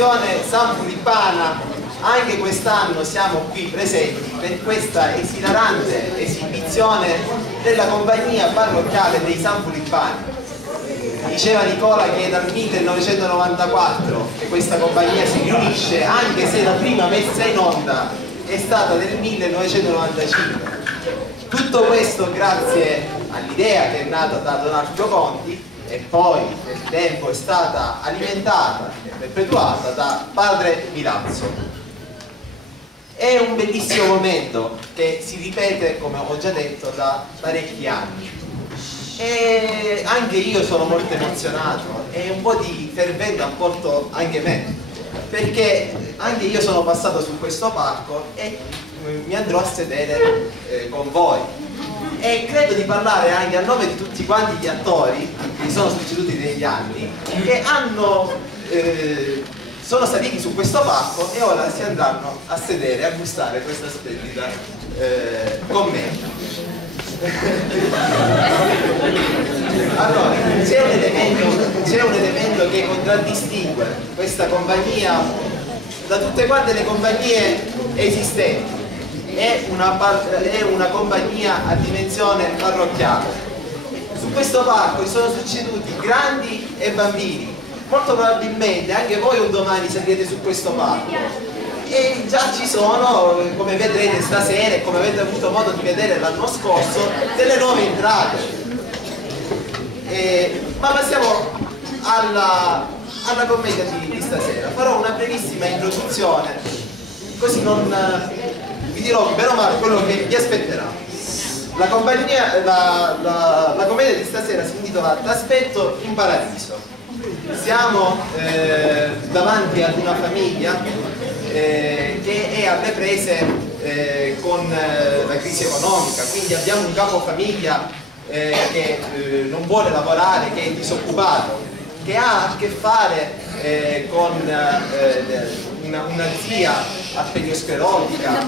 Associazione San Filippana anche quest'anno siamo qui presenti per questa esilarante esibizione della compagnia parrocchiale dei San Filippani. Diceva Nicola che è dal 1994 che questa compagnia si riunisce, anche se la prima messa in onda è stata nel 1995. Tutto questo grazie all'idea che è nata da Don Arturo Conti e poi nel tempo è stata alimentata e perpetuata da Padre Milazzo. È un bellissimo momento che si ripete, come ho già detto, da parecchi anni. E anche io sono molto emozionato e un po' di fervente apporto anche me, perché anche io sono passato su questo palco e mi andrò a sedere con voi. E credo di parlare anche a nome di tutti quanti gli attori che mi sono succeduti negli anni, che sono saliti su questo palco e ora si andranno a sedere, a gustare questa splendida commedia. Allora, c'è un elemento che contraddistingue questa compagnia da tutte quante le compagnie esistenti. È una compagnia a dimensione parrocchiale. Su questo palco si sono succeduti grandi e bambini. Molto probabilmente anche voi un domani salirete su questo palco e già ci sono, come vedrete stasera e come avete avuto modo di vedere l'anno scorso, delle nuove entrate. Ma passiamo alla commedia di stasera. Farò una brevissima introduzione, così non vi dirò bene o male quello che vi aspetterà. La commedia di stasera si intitola T'aspetto in paradiso. Siamo davanti ad una famiglia che è alle prese con la crisi economica, quindi abbiamo un capofamiglia che non vuole lavorare, che è disoccupato, che ha a che fare con una zia arteriosclerotica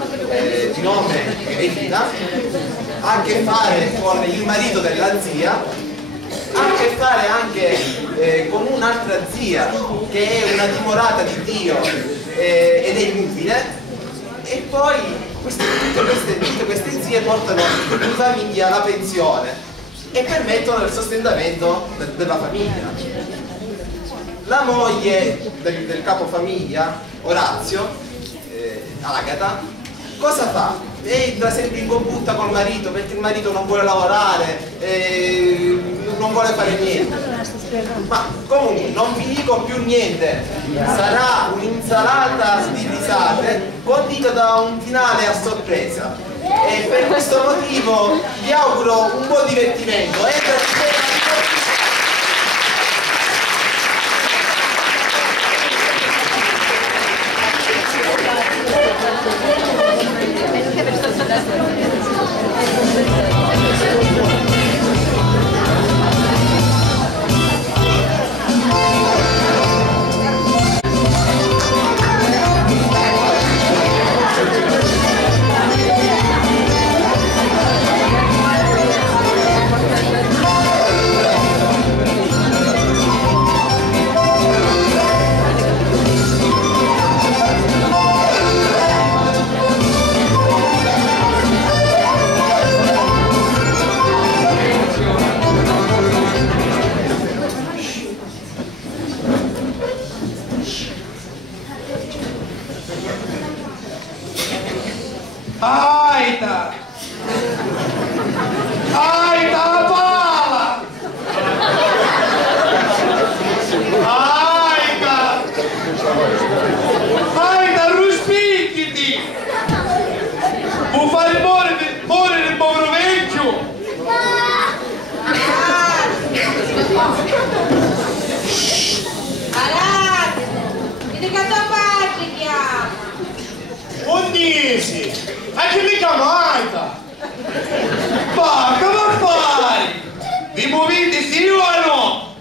di nome Evelina, ha a che fare con il marito della zia, ha a che fare anche con un'altra zia che è una timorata di Dio ed è inutile, e poi tutte queste zie portano in famiglia la pensione e permettono il sostentamento della famiglia. La moglie del capofamiglia, Orazio, Agata, cosa fa? Entra sempre in combutta col marito perché il marito non vuole lavorare, non vuole fare niente. Ma comunque non vi dico più niente, sarà un'insalata di risate condita da un finale a sorpresa e per questo motivo vi auguro un buon divertimento. Aita! Aita la pala! Aita! Aita, ruspicchiti! Vuoi fare morire il povero vecchio? Arati! Vedi che tua parte chiama! Onnisi! Anche mica Maita! Ma come fai? Vi muovete sì o no?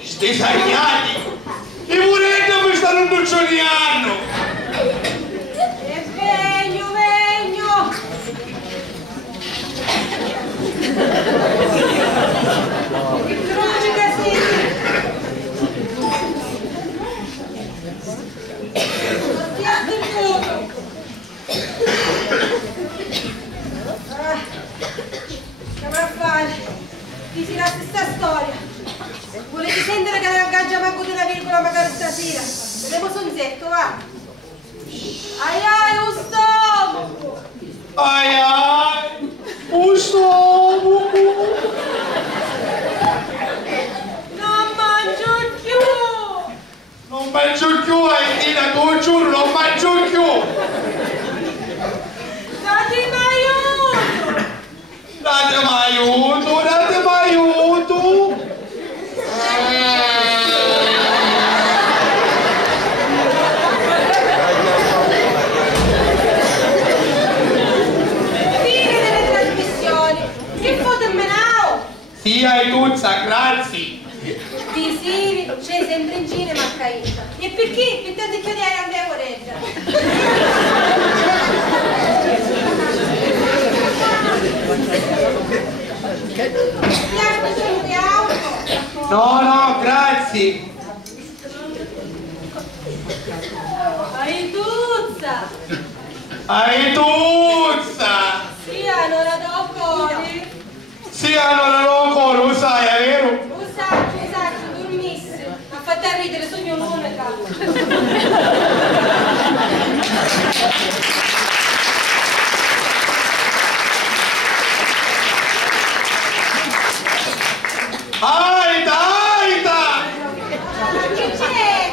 Stai sagliati! I muretti mi stanno buccioliando! E vegno! Che croce che sei! Dici la stessa storia. Volete sentire che non aggancia manco di una virgola magari stasera? Vediamo sonzetto, va. Ai ai, un stomaco! Ai ai, un stomaco! Non mangio più! Non mangio più, Aidina, te lo giuro, non mangio più! Datemi aiuto! Datemi aiuto, datemi aiuto! Fine delle trasmissioni! Che foto menao! Sì, Aiduzza, grazie! Di Siri, c'è sempre in cinema a Cainta. E perché? Per tanto che dai a mia orecchia. No, no, grazie! Aiduzza! Aiduzza! Sì, allora dopo. Sì, allora non lo sai, è vero? Esatto, dormissi. Ha fatto a ridere, sogno l'unica. Aida, Aida! Che c'è?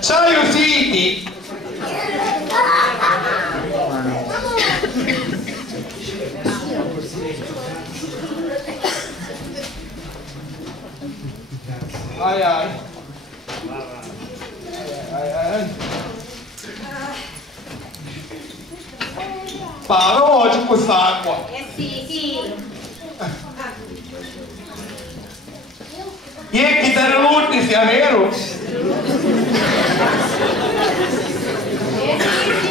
C'hai usciti? Ai ai. Ai ai. Parlo oggi con quest'acqua. Sì. E chi te ne lutti sia vero? Sì,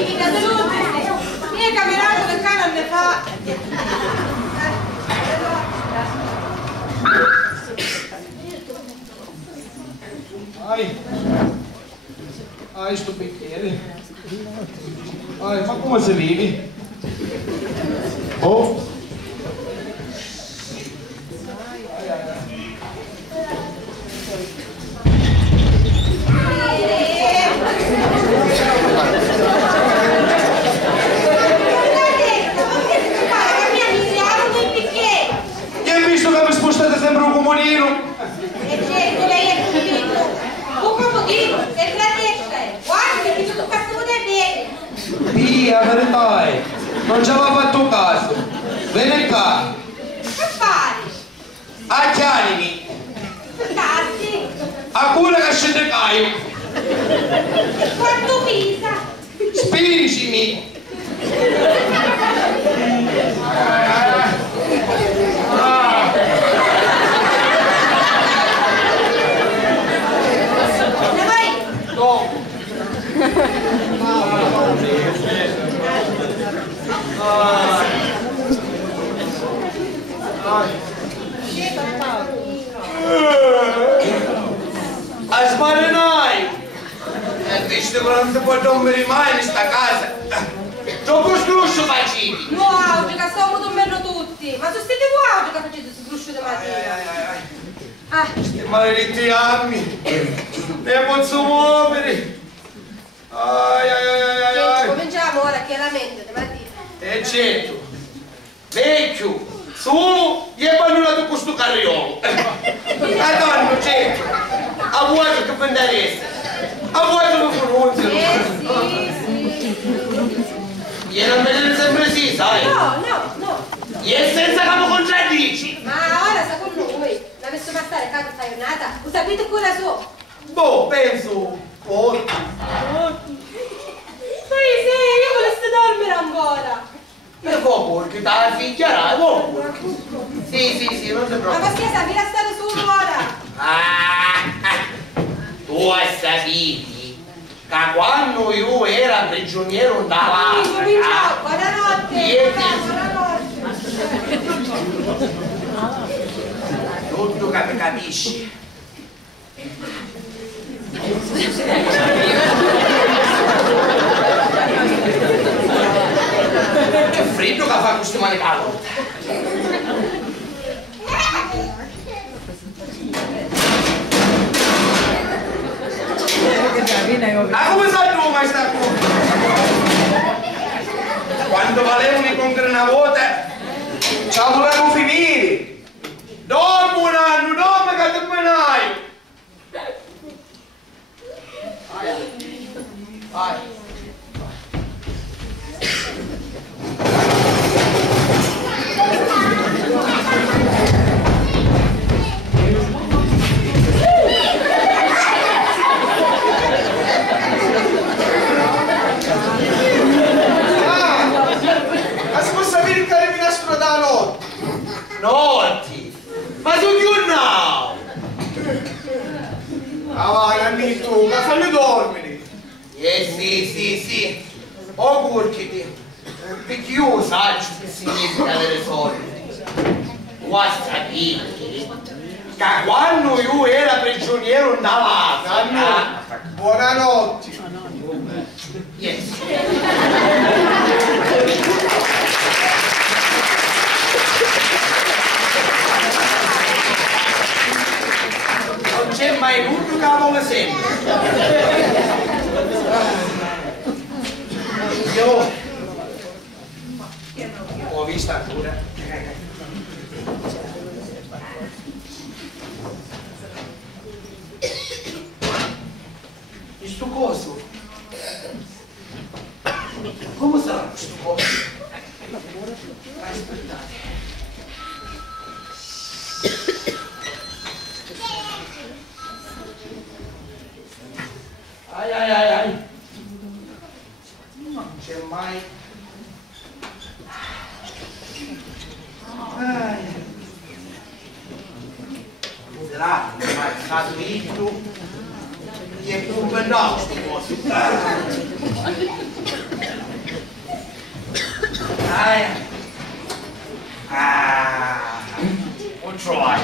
mi date tutti. Io camerato che cane ne fa. Ai, sto bicchiere. Ai, ma come si vive? Oh. Io ho visto che mi spostate sempre un comunino. E certo, lei è convinto. Un comodino, è gradetta. Guarda che ti sono toccato da bene. Via, verità è. Non ci aveva fatto caso. Vieni qua. Che fai? Acchianimi. Tardi. A cura che scende caio. Quanto pisa? Spingimi. Ne vai? No. A smarinai! Visto che non si può dormire mai in sta casa. Dopo scruscio facevi. No, oggi che stiamo dormendo tutti. Ma sono stati voi oggi che facete questo scruscio di mattina? Ah, Che maledetti anni. Ne posso muovere. Ai. cominciamo ora chiaramente, mattina. E certo. Vecchio. Su, gli è abbandonato questo carriolo. Madonna, certo. A voi che vendereste. A voi che mi funziona. Sì. Gli non vedete sempre sì, sai? No. Gli è senza che mi contraddici. Ma ora sta con noi. La messo a stare casa sta giornata. Lo sapete cosa so? Boh, penso. Oh. Sì, io volessi dormire ancora. E voi che da figlia, voi. Sì, non ti Ma preoccupare. così sapere a stare solo ora. Tu hai sapiti che quando io ero prigioniero dall'Africa, Cominciamo, buonanotte. Niente. Buonanotte. tutto che mi capisci. Che freddo che fa questo manicato. Augurchiti, perché io so che significa avere soldi. Tu hai sapere che quando io ero prigioniero nella mafia... Buonanotte. Yes. Non c'è mai nulla che vuole sempre. Io ho visto ancora. Questo coso? Come sarà questo coso? Aspettate. Ai. Non c'è mai. Userà, ma è stato visto. Che è più bello sto coso. We'll try.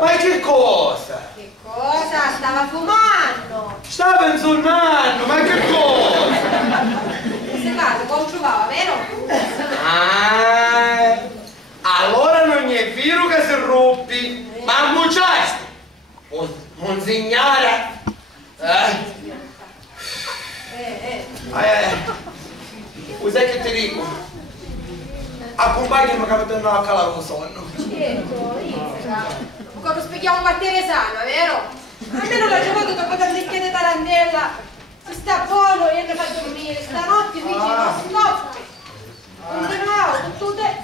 Ma che cosa? Che cosa? Stava fumando! Stava insonnando, ma che cosa? Queste case qua trovava, vero? Allora non è vero che si rompi, ma mucciasti! Monsignore! Cos'è che ti dico? Accompagnami che mi torno a calare un sonno. Certo, inizia. Quando spieghiamo un quartiere sano, vero? Almeno la giocata dopo tante chiede tarantella. Si sta buono e ne fa dormire. Stanotte mi dice, no, stop! Continuavo, tutte...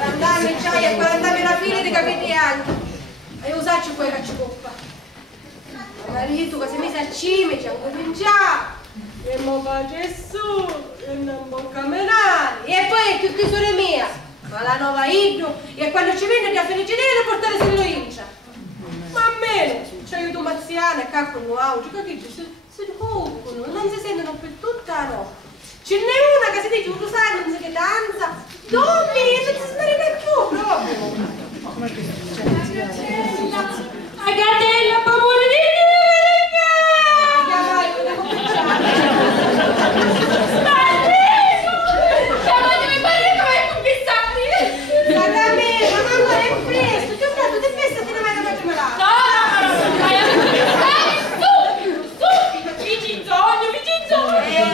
Andare già e 40.000 file di capelli anche. E usarci poi cacciocoppa. Marito che si è messo al cime, ci ha cominciato. E mo va Gesù, e non può camminare. E poi è più tesore mia. Ma la nuova idro, e quando ci viene di affelicidere da portare se lo incia. Ma almeno, ci aiuto Marziana e capo nuovo, che si toccono, non si sentono per tutta la notte. Ce n'è una che si dice un rosario, non si che danza, dormi e non si smerita più proprio. A gatella, papone di chiamatemi padre come conquistarmi! Guarda me, ma ancora è presto, ti ho dato di festa te ne vai da faccio malato! No, vai a conquistarmi subito, Vicinzogno!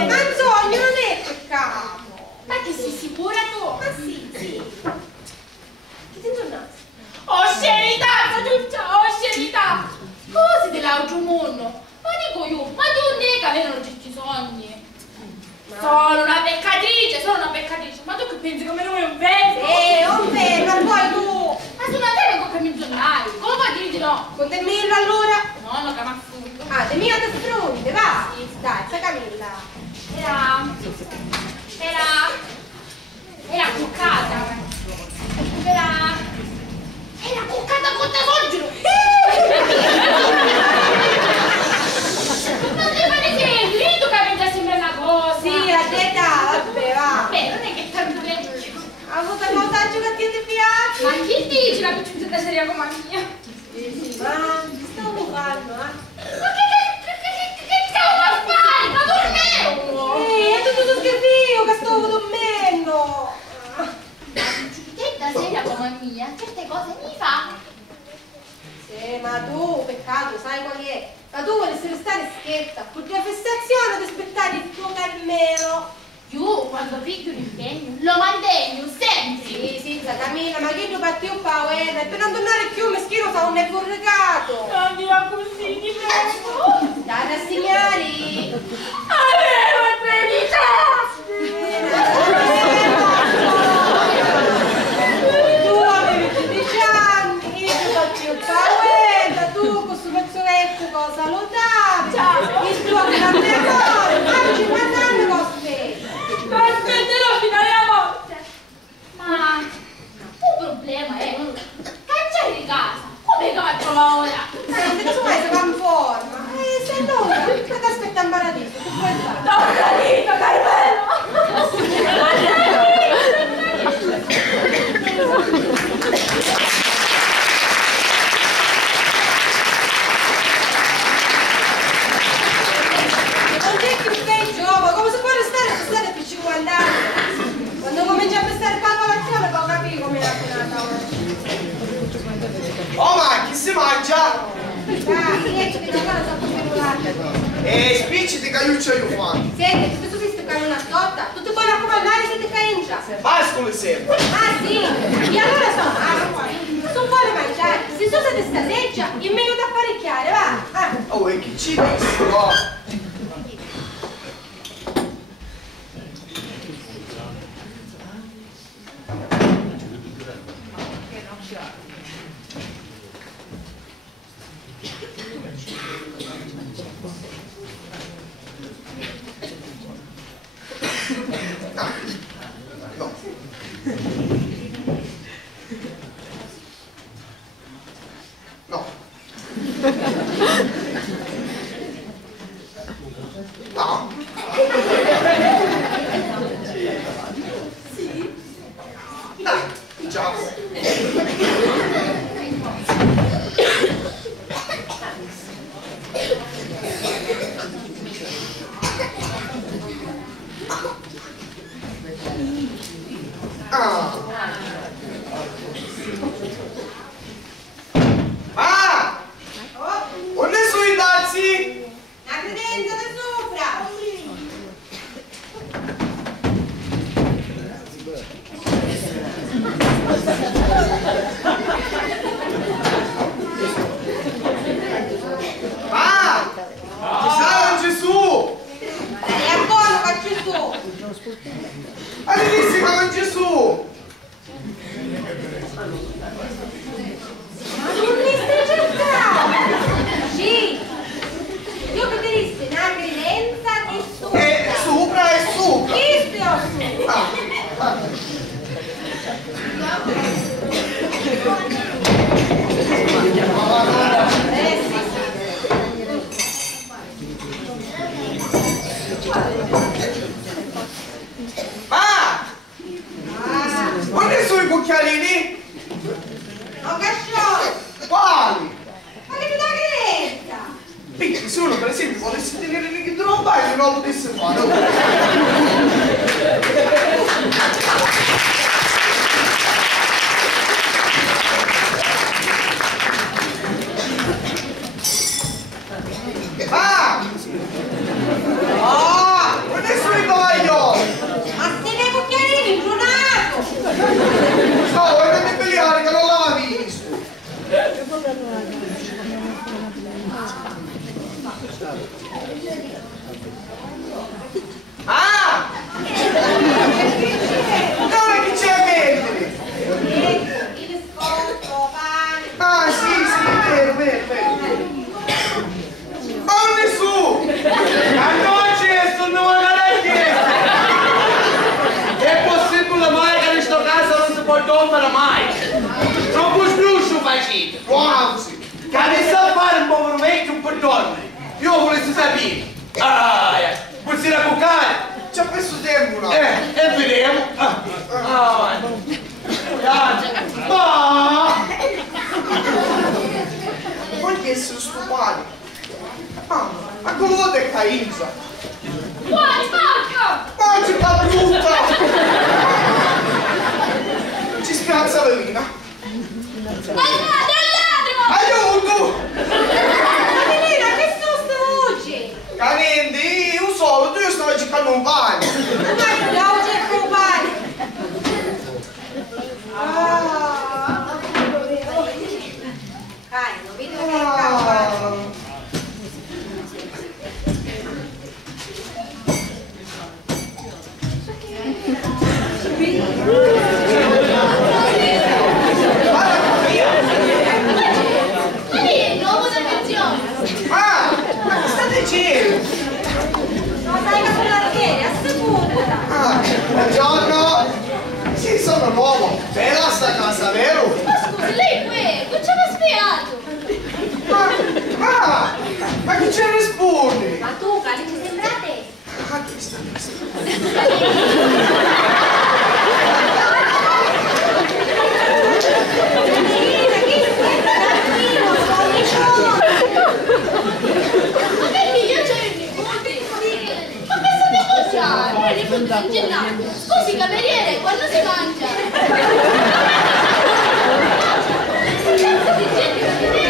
Ma il sogno non è peccato! Ma che sei sicura tu? Ma sì! Che ti tornassi? Oscenità, Giulia, oscenità! Cose dell'altro mondo! Ma dico io, ma tu nega avevano questi sogni? Sono una peccatrice, ma tu che pensi che me ne vuoi un vento? Un vento, poi tu! Ma sono a te con i giornali, come puoi dirti no? Con te Millo allora? No, che mi affronto. Ah, te mio te fronte, va! Dai, sta Camilla! Era cuccata. Era cuccata con te solgero. Non ti fare niente, vedi tu che mi già sembra una cosa. Sì, la dieta, vabbè, va! Beh, non è che tanto vecchio. Ha avuto un montaggio che ti piace? Ma chi dice la picciuta seria come mia? Sì, ma che stavo facendo, Ma che stavo a fare? Ma dormevo! è tutto schifo che stavo dormendo! Che da seria come mia, certe cose mi fa. Sì, ma tu, peccato, sai qual è? Ma tu vuoi restare schietta, perché la festazione di aspettare il tuo Carmelo. Io, quando piglio un impegno, lo mantengo sempre. Sì, Camilla, ma che tu parti un po' e per non tornare più meschino fa un nervo regato. Non dirà così, ti prego. Dai, rassegnari. Avevo 13 anni. Tu avevi 13 anni, io parti un po' tu con questo pezzoletto cosa salutavi. Il tuo grande amore, ma 50 anni costi. Ma aspetterò fino alla morte. Ma un problema è cacciare di casa. Come faccio ora? Senti, casomai si va in forma. Se no, che ti aspetta in paradiso? Che puoi fare? Non capito, Carmelo! Non c'è più peggio, ma come si può restare più 50 anni? Quando comincia a pestare il palcolazione poi capire come è la ora. Oh, ma chi si mangia? Riesci che ancora sono speculata. Spicci di cagliuccia io fanno. Senti, se tu si sta una scotta, tutti buoni a comandare siete caingia. Pascoli sempre. Ah sì, e allora sono maschi. Se vuole mangiare, se tu siete sta seggia, è meglio da apparecchiare, va? Oh, e chi ci dice? No. Aiuto! Vedi che cavolo. Buongiorno! Sì, sono nuovo. Bella sta casa, vero? Ma scusi, lei qui, non ci aveva spiegato. Ma che ce ne rispondi? Ma tu, Cali, ci sembra a te? Che sta Ma perché io c'ho i nipoti? Ma pensate così, io i nipoti del gennaio. Scusi, cameriere, quando si mangia? Cazzo di gente che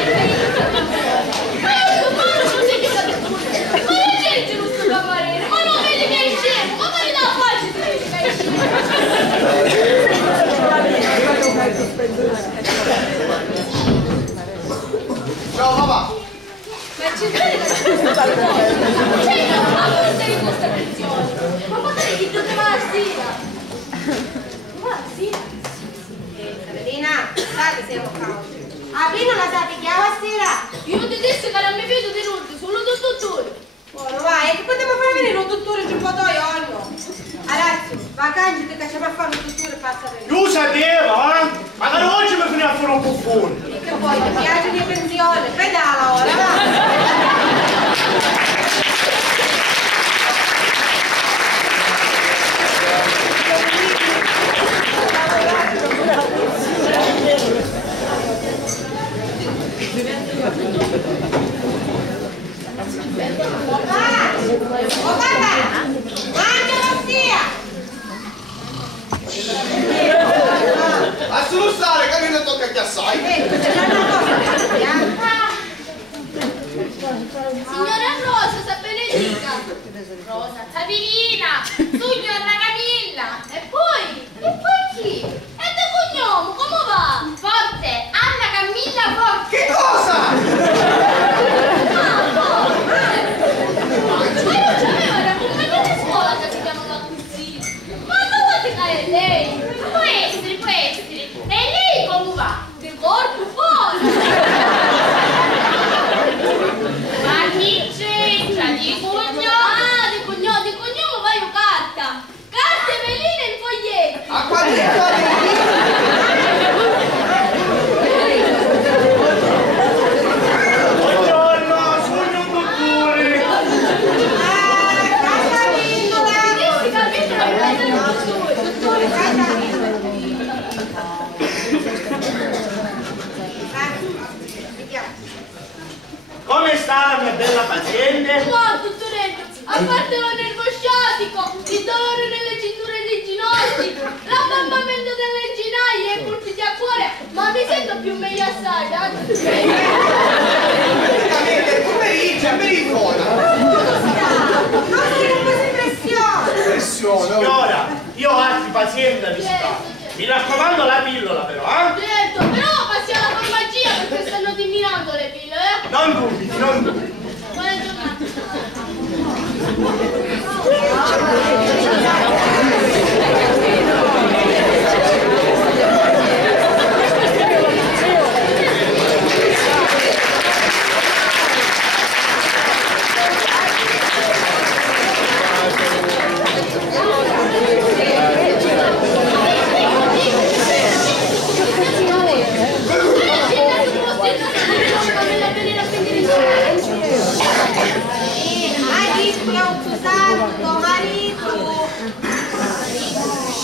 ma io sto male, non sei che state pure. Ma la gente non sto cameriere, ma non vedi che è scemo, ma mi dà facile se vedi che è Ciao papà! Ma c'è ma forse di questa attenzione. Ma magari chi doveva la sera? Ma sì. Caterina, sai che siamo cauti. Aprì non la sapete che a sera? Io ti disse che non mi vedo di notte, solo dal dottore. Buono, vai, e che poteva far venire un dottore giù un po' d'oio? Alazio, vacanze che facciamo a fare un dottore pazza per Tu sapevo, eh? Magari oggi mi finiva a fare un buffone. e che poi ti piace di pensione, pedala ora, va! Oh papà! Mangia la zia! A soluzzare, che ne tocca che assai? C'è una cosa da dire, Signora Rosa, sa benedica. Rosa, Savirina, signora Camilla. E poi chi? E da cognome, come va? Forte, Anna Camilla Forte. Che cosa? Ma io c'avevo una compagna di scuola che si chiamava così. Ma dove è lei? Può essere. E lei come va? Di corpo fuori. Ma chi c'entra? Di cognome? Ah, di cognome vai io carta. Carte, veline e foglietti. A quadri. Buongiorno, sono un dottore. casa vincola! Questi capitoli la presa del dottore. Dottore, casa vincola! Vediamo. Come sta la mia bella paziente? Qua, dottoretto, a parte lo nervo sciatico, il dolore nelle cinture e nei ginocchi, l'ammammamento delle ginaglie e pulpiti a cuore, ma mi sento più meglio assai, Veramente, pomeriggio, pericona. Ma che questa impressione! Pressione. Signora, io ho altri pazienti da visitare. Mi raccomando la pillola però, eh? Certo, però passiamo alla farmacia perché stanno diminuendo le pille, eh? Non dubiti, non dubiti. Buona giornata. Tuo marito!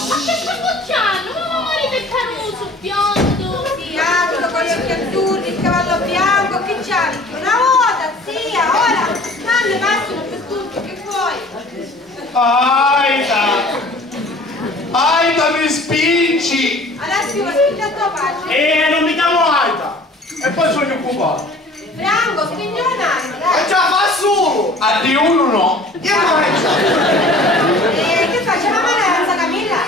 Ma che sta scocciando? Ma marito è caruso, biondo. Sì, agito con gli occhi azzurri, il cavallo bianco, che c'ha? Una volta, zia, ora, quando passano per tutto, che vuoi? Aida, mi spingi! Adesso io spingi a tua pace. Non mi chiamo Aida! E poi sono occupato. Franco, spingi un attimo, Ma dai. già fa su! A di uno no! Che mangia? Che facciamo a mananza, Camilla?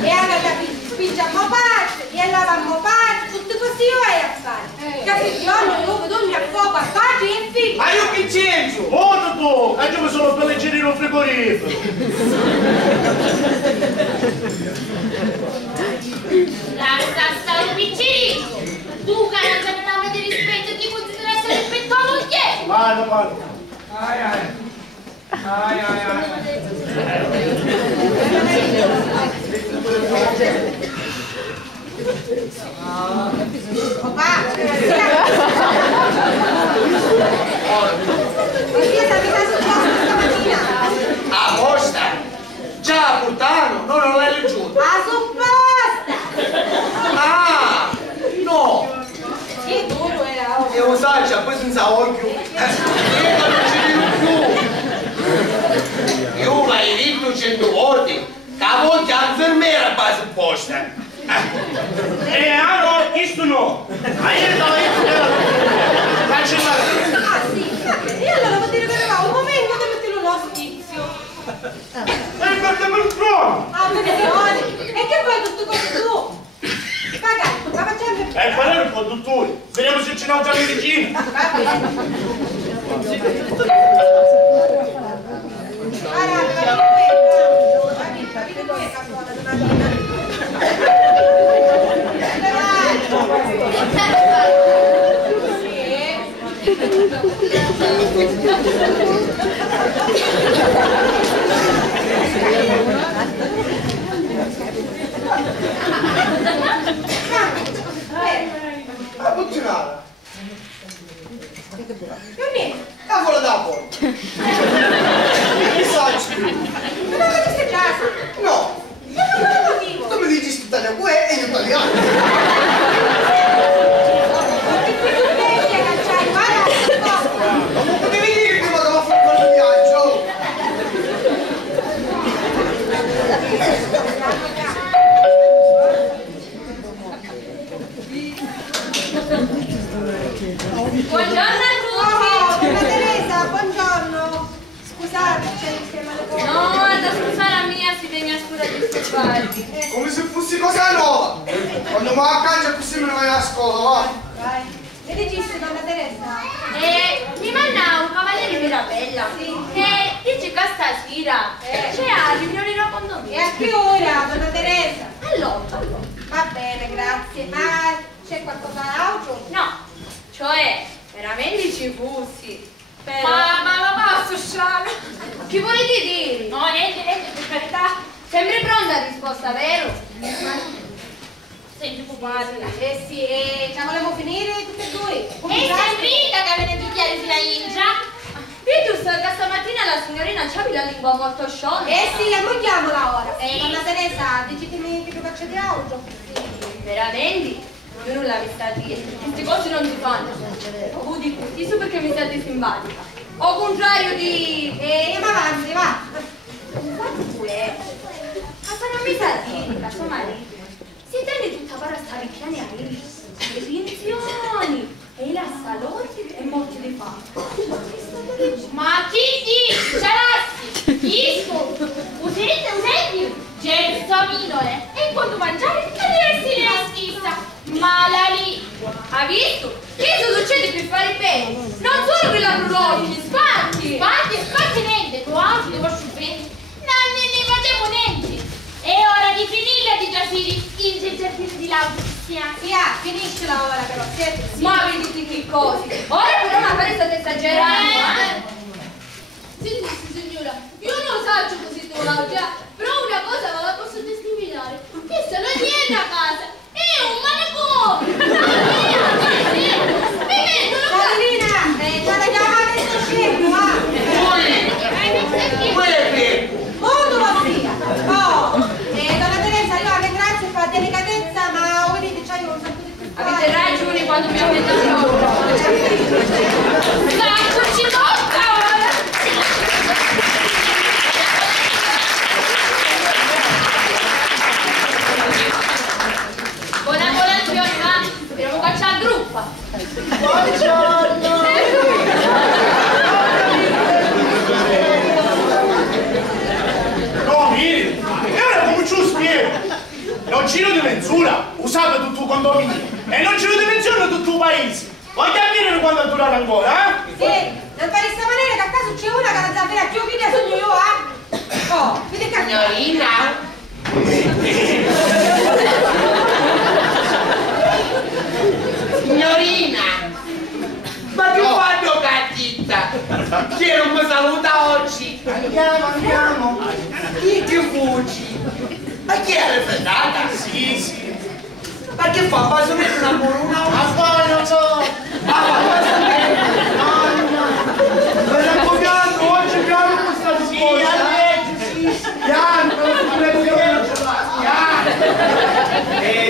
E allora spingiamo pace, e lavamo Lorenzo! Oh, tu! Facciamo solo per leggere il frigorifero! Lascia stare un piccirino! Tu che non c'è una di rispetto e ti considera essere rispetto a moglie! Vado. Ai. A posta! Già, puttano, non lo è giù! A supposta! Ah! No! Che duro era! E un saggia, poi senza occhio. Non ci vedo più! Io l'hai detto 100 volte! Che a volte infermiera base posta! No, questo no! Ma io no, faccio male! Ah sì, e allora vuol dire che aveva un momento di mettere uno schizio. E guardiamo il trono! Ah, benedizione! E che vuoi tutto come tu? Magari, ma facciamo... Qual è il conduttore? Vediamo se c'è un'altra medicina! Va bene. Ma funzionava. Cavolo dopo. Messaggi. Ma non avete assaggiato? No. Ma per quale motivo? Tu mi dici studiare uè e io italiano. Che qui tu vecchia cacciai, guarda, Ma non potevi dire che vado a fare quel viaggio. Buongiorno a Oh, tutti! donna Teresa, buongiorno. Scusate, c'è il tema alle cose. No, da scusare a mia si viene a scura di disturbarvi. Come se fossi cosa nuova. Quando mi accangia così me ne vai a scuola, va. Vai. Le registri, donna Teresa? Mi manna un cavaliere Mirabella che dice che stasera c'è la riunione da E condominio. a che ora, donna Teresa? Allora, Va bene, grazie. Ma c'è qualcos'altro? no, cioè, veramente ci fossi. Però... Ma posso sciame? Che volete dire? No, niente, per carità. Sempre pronta la risposta, vero? Senti occupati. Sì, ce la volevo finire tutte e due. E sembrita che avete picchiato fino a Ingia? Vedi che stamattina la signorina c'ha la lingua molto sciolta. Sì, ammogliamola ora. Sì. Donna Teresa, dicetemi che tu faccio di auto. Veramente? Io non la sta a dire. Queste cose non si fanno. O di questo perché mi state simpatica. O contrario di... Andiamo avanti, va. Guarda pure. Ma se non mi sa dire, caso marito. Si tende tutta para sta picchiani a me. Le pensioni. E la salotti e morti di fame. Ma chi dice? Ciarassi! Isco! Usetti! Gelsomino, e quando mangiare arriversi nella stessa. Ma la lingua! Ha visto? Che succede per fare bene? Non solo per la prologhi, spanti! Spanti niente, tu altri devo sciupere. Non ne facciamo niente! È ora di finirla di giacere il giardino di laurea. Sì, finiscila ora però, siete. Ma vedete che cose! Ora però magari state esagerando, Sì, signora, io non saggio così già, però una cosa ve la posso testimoniare. Questa non è una casa, è un manicomio! Mi mettono qua! Caterina, guarda chiamare sto scemo, va. Modo sia. Oh, donna Teresa, io alle grazie fa delicatezza, ma vedete, c'hai un sacco di più. Avete ragione quando mi avete detto. Santo ci tocca! Buona colazione, va! Speriamo che c'è la gruppa! Buongiorno! No, vedi? E ora come ci lo spiego? Non giro di mezz'ora, usate tutto il condominio e non giro di mezz'ora tutto il paese. Voglio capire quanto durare ancora, eh? Sì, Non fare questa maniera che a caso c'è una che la zaffera più che sogno io, Oh, vedi che... Signorina! Signorina! Ma che fanno gattitta? Che non mi saluta oggi? Andiamo. Chi che fuggi? Ma chi è raffreddata? Sì. Ma che fa? Posso mettere una buruna? Ma poi non so! Me la copiando, oggi piano questa scuola! Piano!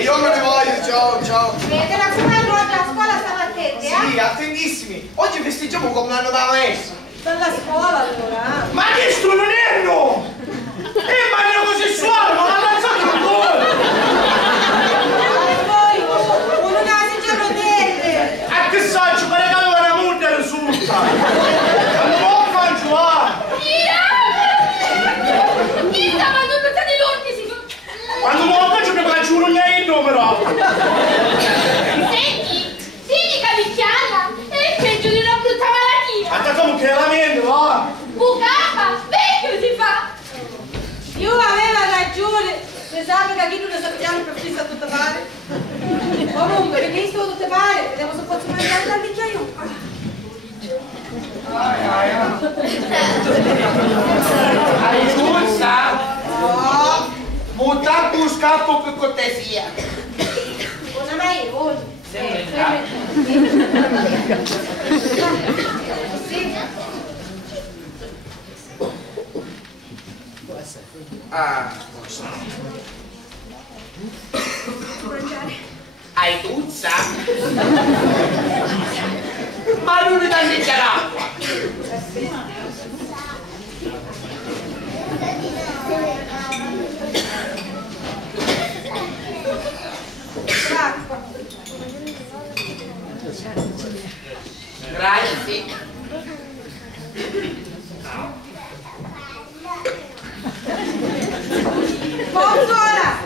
Io me ne voglio, ciao. Te la comando oggi a scuola stamattina, Sì, attentissimi. Oggi festeggiamo come l'anno da maestro. Dalla scuola allora. Maestro non erano! Ma è omosessuale, ma l'ha ammazzato con voi! E poi, non ha si già rodelle. A che saggio, ma regalo una multa risulta! Ma non può mangiare! Chi sta mandando tanti lordi? Quando non lo faccio mi faccio un rognare il numero! Senti cavicchiata, è peggio di una brutta malattia. Ma te come che la mente, va? Bucata, vecchio si fa. Io aveva ragione. Pensavo che chi non ne sappiamo per fissa a tutte pare. Comunque, perché io sto tutte pare, vediamo se posso mangiare dal bicchiaio. Aiuta! Muta tu scappo per cortesia! Buona mai, buona. Sì. Aituzza? Ma non è da leggere acqua! Grazie. Posso ora?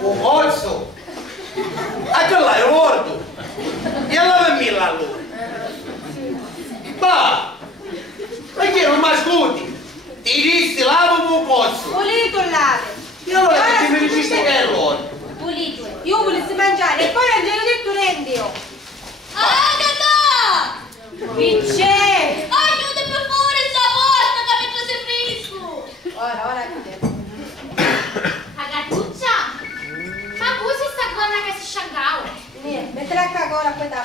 Un polso? A che l'hai morto? E allora mi la loro? Ma che non mi ascolti? Ti dissi lavo un polso. Pulito il latte. E allora che mi dicesti che è loro? Pulito. Io volessi mangiare e poi Angelo detto rendio. Agatha! Chi c'è? Aiuta per favore sta porta che mi trasferisco! Ora che Agatuccia, ma cosa sta donna che si sciangava? niente, mettila a cagola poi da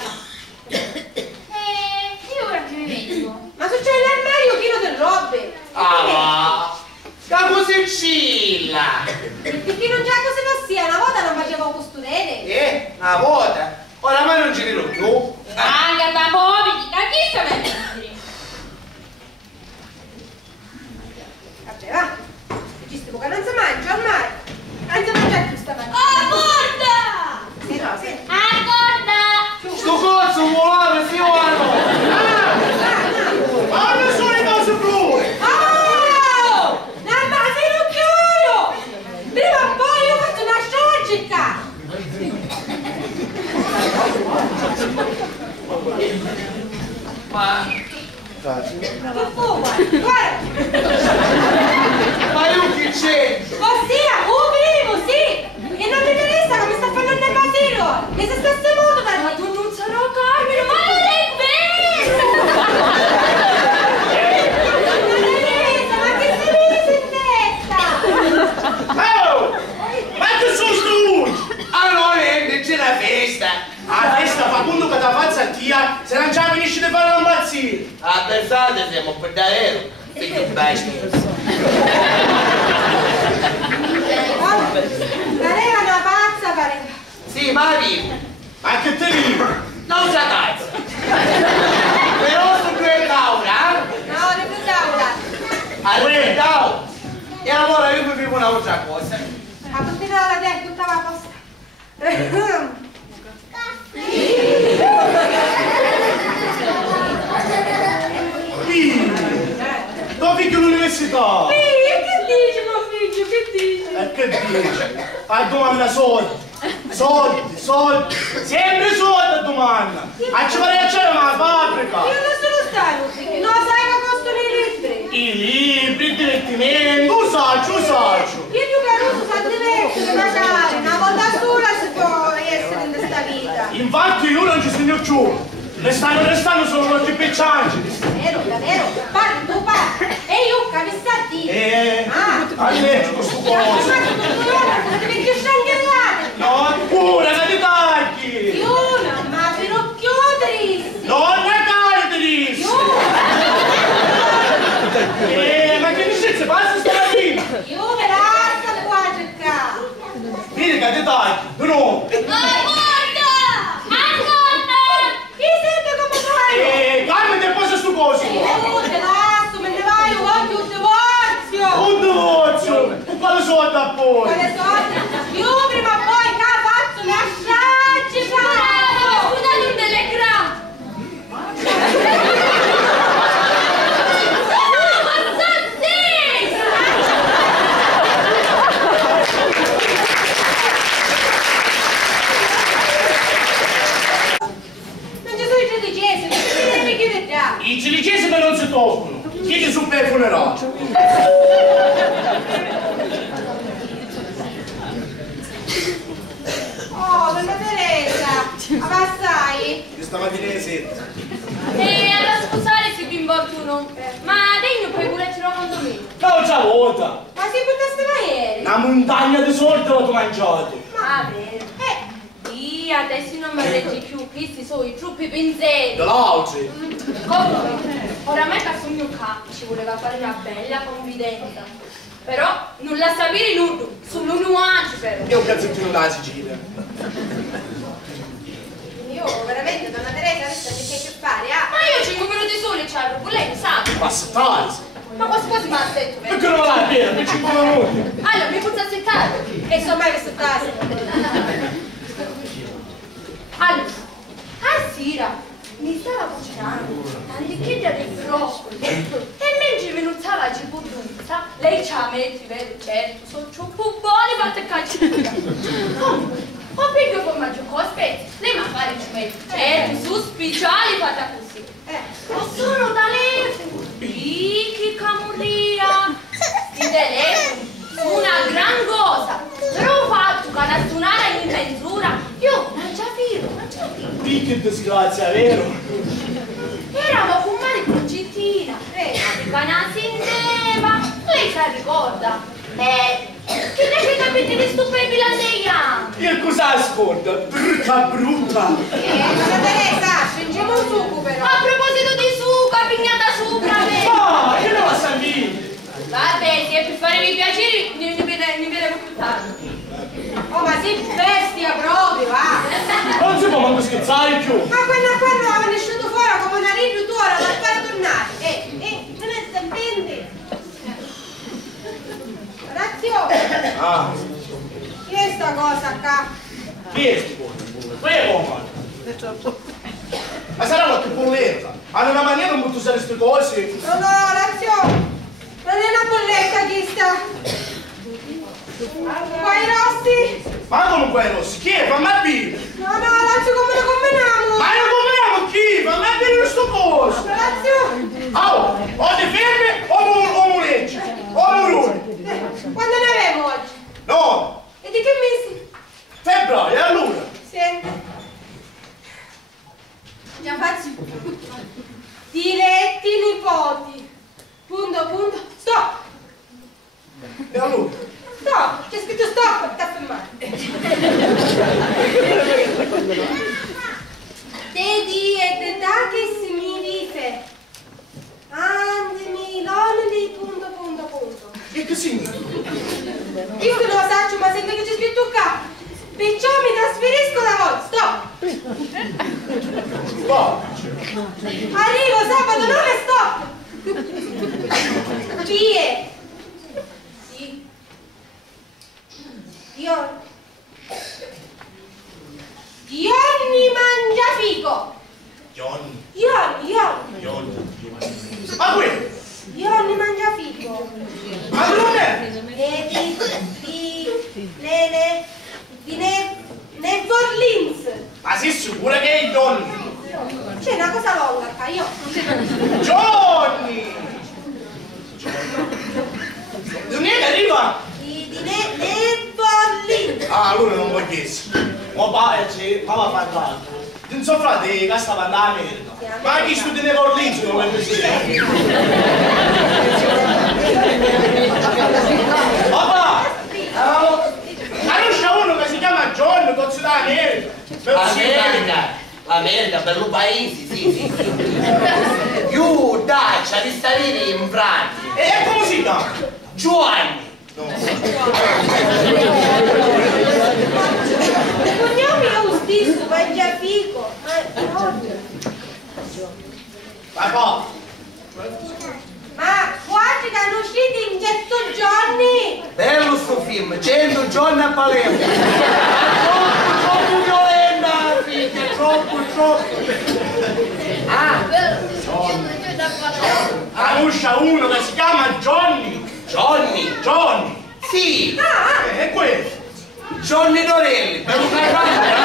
Io ora che mi vedo. Ma se c'è l'armadio pieno di robe. Ah, ma così cilla! Perché non già cose passia, una volta non facevo costurere. Una volta? Oramai non ci vedo più. Agatha, muoviti, da chi sta venendo? Vabbè, va. Ci stiamo che non si mangia ormai. Non si mangia più stamattina. A porta! Sì, no, sì. Ancora! Sto coso volava, fiorano! Ma non sono i cose blu! Oh! L'armadio chiuso! Prima o poi io faccio una scioggica! Ma Che fu? Guarda! ma io che c'entro? Ossia, un primo, sì! E non mi interessa che mi sta facendo il basilo! E se stesse modo da tu non sarò Carmine, ma non è vero! Non è vero, ma che si mise in testa? Oh! Ma che sono stu? Allora, c'è la festa! La festa fa punto che ti faccia a tia, se non già finisci di fare l'impazzire! Ah, pensate, siamo per davvero! Figlio bestia! Pareva una pazza, pareva. Sì, ma vivo! Ma che te vivo? Non sa cazzo! Però su due caura, No, ne pensavo. allora, e allora io mi vivo un'altra cosa! A continuare la testa, tutta la posta. Tuo figlio all'università! Che dici, mio figlio, che dici? E che dici? A domanda soldi! Soldi! Sempre soldi a domanda! A ci fare c'è una fabbrica! Io non sono stai, Luigi? Non sai che costano i libri? I libri, il divertimento, usaggio. Io più caruso sa divertire, magari, una volta sola si può essere in questa vita. Infatti io non ci segno più. Restano solo molti piccianti. Davvero, parli tu, parli. E io che mi sta a dire? Allegro questo coso. Ma devi che sciangellate. No, pure, che ti tagli. Io, ma però chiudere. Donna Caldris. Ma che licenza, basta stamattina. Io me la sta qua a cercare. Vieni che ti tagli. No. Calmati e posa sto coso. Te lascio, me ne vai, io voglio un divorzio. Un divorzio. Quale soldi a poi? Quale soldi? Io prima o poi che faccio lasciarci fare. Scusate un telegramma. I giudicesimi non si toccano. Chiedi su per funerale. Oh, donna Teresa, avanzai? Questa mattina è sera. E allora scusate se vi importuno, ma lei non puoi pure tirare con me. Non c'è volta. Ma si buttaste ieri? Una montagna di soldi l'ho mangiato. Ah, vero. Adesso non mi leggi più, questi sono i truppi pensieri. Dall'altri. Comunque, oramai per sogno capo ci voleva fare una bella confidenza. Però non la sapere nudo, solo nuance però. Io un pezzettino da Sicilia. Io veramente, donna Teresa, adesso che c'è che fare, ah? Ma io 5 minuti soli c'ho, proprio lei lo sa. Passatari. Ma quasi quasi mi ha detto, vero? Perché non va bene, per 5 minuti. Allora, mi puzza a settare. E so mai questo caso. Allora, a sera mi stava cucinando tanticchia di broccoli e mentre mi nuzzava la cipolluzza, lei ci ha messo, vero, certo, sono troppo buoni fatte a cacciare. Comunque, ho preso il formaggio con spezie, lei mi ha fatto ci mette, certo, su speciali fatte così. Ma sono telefoni, che camurria, i telefoni, una gran cosa, però ho fatto che la suonare in mezz'ora, io non ci affiro. Che disgrazia, vero? Eravamo fumati con Cittina, che non si intendeva, lei si ricorda? Che ne fai capire di stupevi la 6 anni? E cosa ascolta? Brutta. Donna Teresa, spingiamo un succo però. A proposito di succo, pignata sopra, Ma che ne va a sentire? vabbè, se è per farvi piacere, ne vedremo più tardi. Oh, ma sei bestia proprio, va! Non si può manco scherzare più. Ma quello è uscito fuori come una riduttora da fare tornare. Non è stampente. Razio! Ah, Che è sta cosa qua? chi è sto buono? Quello ma sarà qualche bolletta. Hanno una maniera molto usare queste cose. No, Razio! Non è una bolletta questa! Quai rossi? Ma come quello? Chi è? Fammi a bere. No, Razio, come lo combiniamo? Ma non combiniamo chi? Fammi a bere questo coso. Razio! Oh, o ti fermi o muleggi. O muruni. Quando ne avevo oggi? No, E di che mesi? febbraio, e allora? Senti. Già faccio. Diretti nipoti. Punto. Stop! E allora? Stop! C'è scritto stop! Sta fermando. Dedi ed età che si mi dice. Andemi lonely. Punto. E che significa? Io che lo so, ma sento che c'è scritto qua. Perciò mi trasferisco da voi. Stop! Stop! Arrivo sabato 9, stop! Chi è? Sì. Johnny Mangiafico! Johnny! Ma quello? Johnny Mangiafico! Ma non è? Di Neverlins! Ma sei sicura che è Johnny? C'è una cosa longa qua, io. Johnny! Domenica arriva? Ne bolli. Ah, lui non può chiedere. Ma padre, papà fa tanto. Non so frate che stava andando in America. Ma chi studia nei Orleans non è così. Papà! Conosce uno che si chiama John, cozzo d'America. L'America per un paese, sì. Io, dai, ci di stare in Francia. E come si chiama? Giovanni. I cognomi è lo stesso, Mangiafico. Papà! Ma guardi che hanno uscito in 100 giorni. Bello sto film, 100 giorni a Palermo. Troppo violenta, figlia, troppo. Conosce uno che si chiama Johnny. Johnny? Sì, È quello. Johnny Dorelli, per una camera.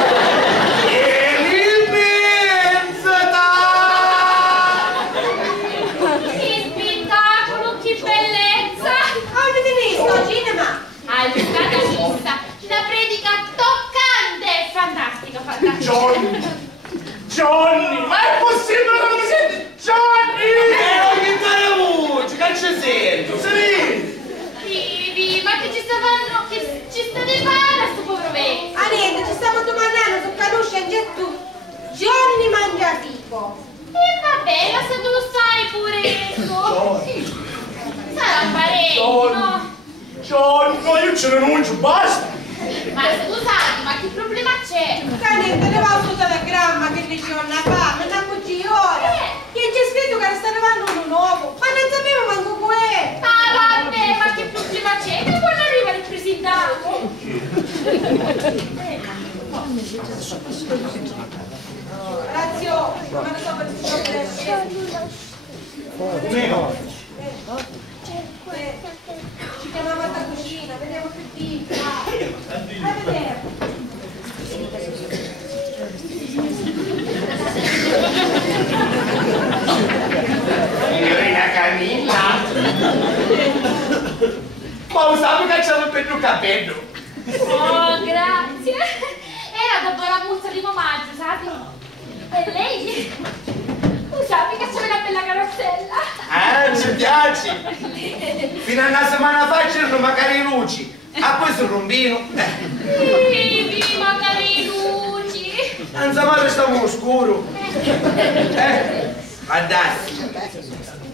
Che spettacolo, che bellezza! Avete visto al cinema? Allungata vista, una predica toccante, fantastica. Johnny! Ma è possibile che non mi senti? Johnny! Che caramuccio, che c'è sento? Sì! Vivi, ma che ci state fare a sto povero vecchio? Ah niente, ci stiamo domandando se conosce anche tu. Johnny Mangiafico. E vabbè, lasciatelo stare pure. Sarà un parente, no? Johnny, no, io ce ne renuncio, basta! Ma scusate, ma che problema c'è? Niente, ne va sul telegramma che dice una fame, una ora. Che c'è scritto che sta arrivando uno nuovo, ma non sapevo manco quello. Ah vabbè, ma che problema c'è? Che quando arriva il presentato? Razio, ma non so per ci chiamava da cucina, vediamo che dica. A vedere. Signorina Camilla! Ma usavi che c'era per il capello? Oh, grazie. Era dopo la muzza di omaggio, sai? E lei? Sapi che c'è una bella carrozzella? Ci piace! Fino a una settimana fa c'erano magari luci. A questo rombino. Vivi, magari luci. Non sa mai stiamo oscuro. Ma dai,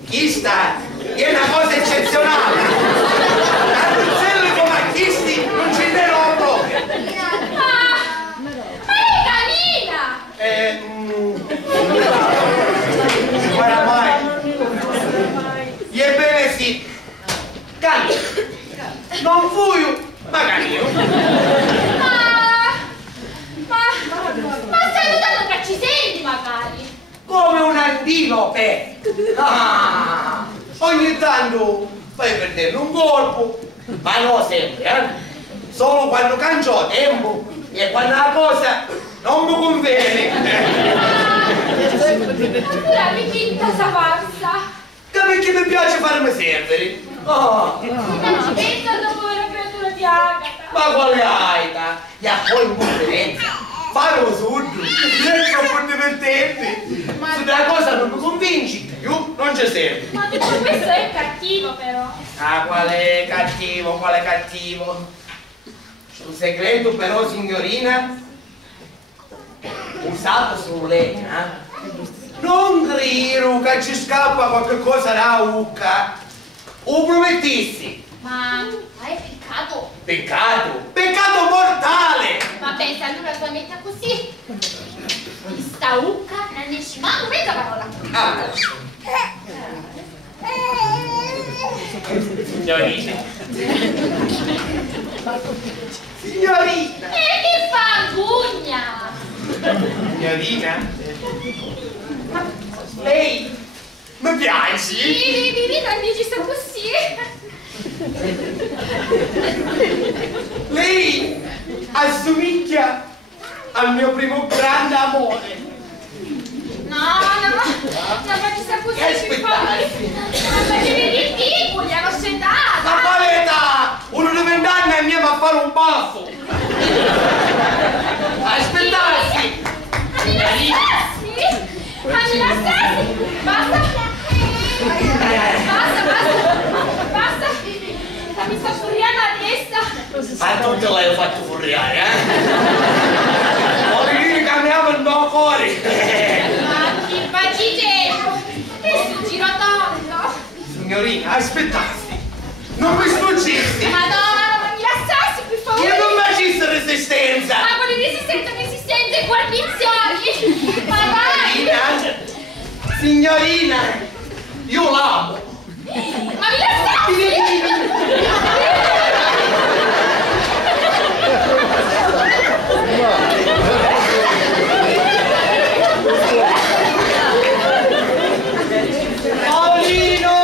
chi sta? È una cosa eccezionale. Carrozzelli come acquisti non ci darò proprio. Ma lei cammina! Guarda mai. Ebbene sì. Cammina. Non fui, magari io. Ma stai notando che ci senti magari? Come un antilope. Ah, ogni tanto fai perdere un colpo, ma non sempre, Solo quando cambio tempo e quando la cosa non mi conviene. Allora mi pinta sta farsa. Perché mi piace farmi servere. Oh. Non ci pensa dopo la creatura di Agata. Ma quale aita? E poi in conferenza. Fare lo sud, è troppo divertente. Se una cosa non mi convinci, più non ci serve. Ma tutto questo è cattivo però. Ah, quale cattivo? Un segreto però, signorina, usato su lei, Non grido che ci scappa qualche cosa da ucca. O promettissi. Ma è peccato. Peccato mortale! Vabbè, se allora la metta così, di sta ucca non ne esce manco mezza parola. Ah. Signorina. E che fa gugna? Signorina? Lei mi piaci? Vivi, non dici sto così. Lei assomiglia al mio primo grande amore. a fare un baffo! Aspettarsi! Basta! Mi sta furriando la testa! A tutte l'hai fatto furriare, Volevi dire che cambiava il mio cuore! Ma chi facite? E si gira tanto! Signorina, aspettarsi! Non mi sfuggirsi! Madonna, non mi lasciassi, per favore! Io non facessi resistenza! Ma con resistenza e guarnizioni! Ma vai! Signorina! Io l'amo! Ma mi lasciassi! Paolino!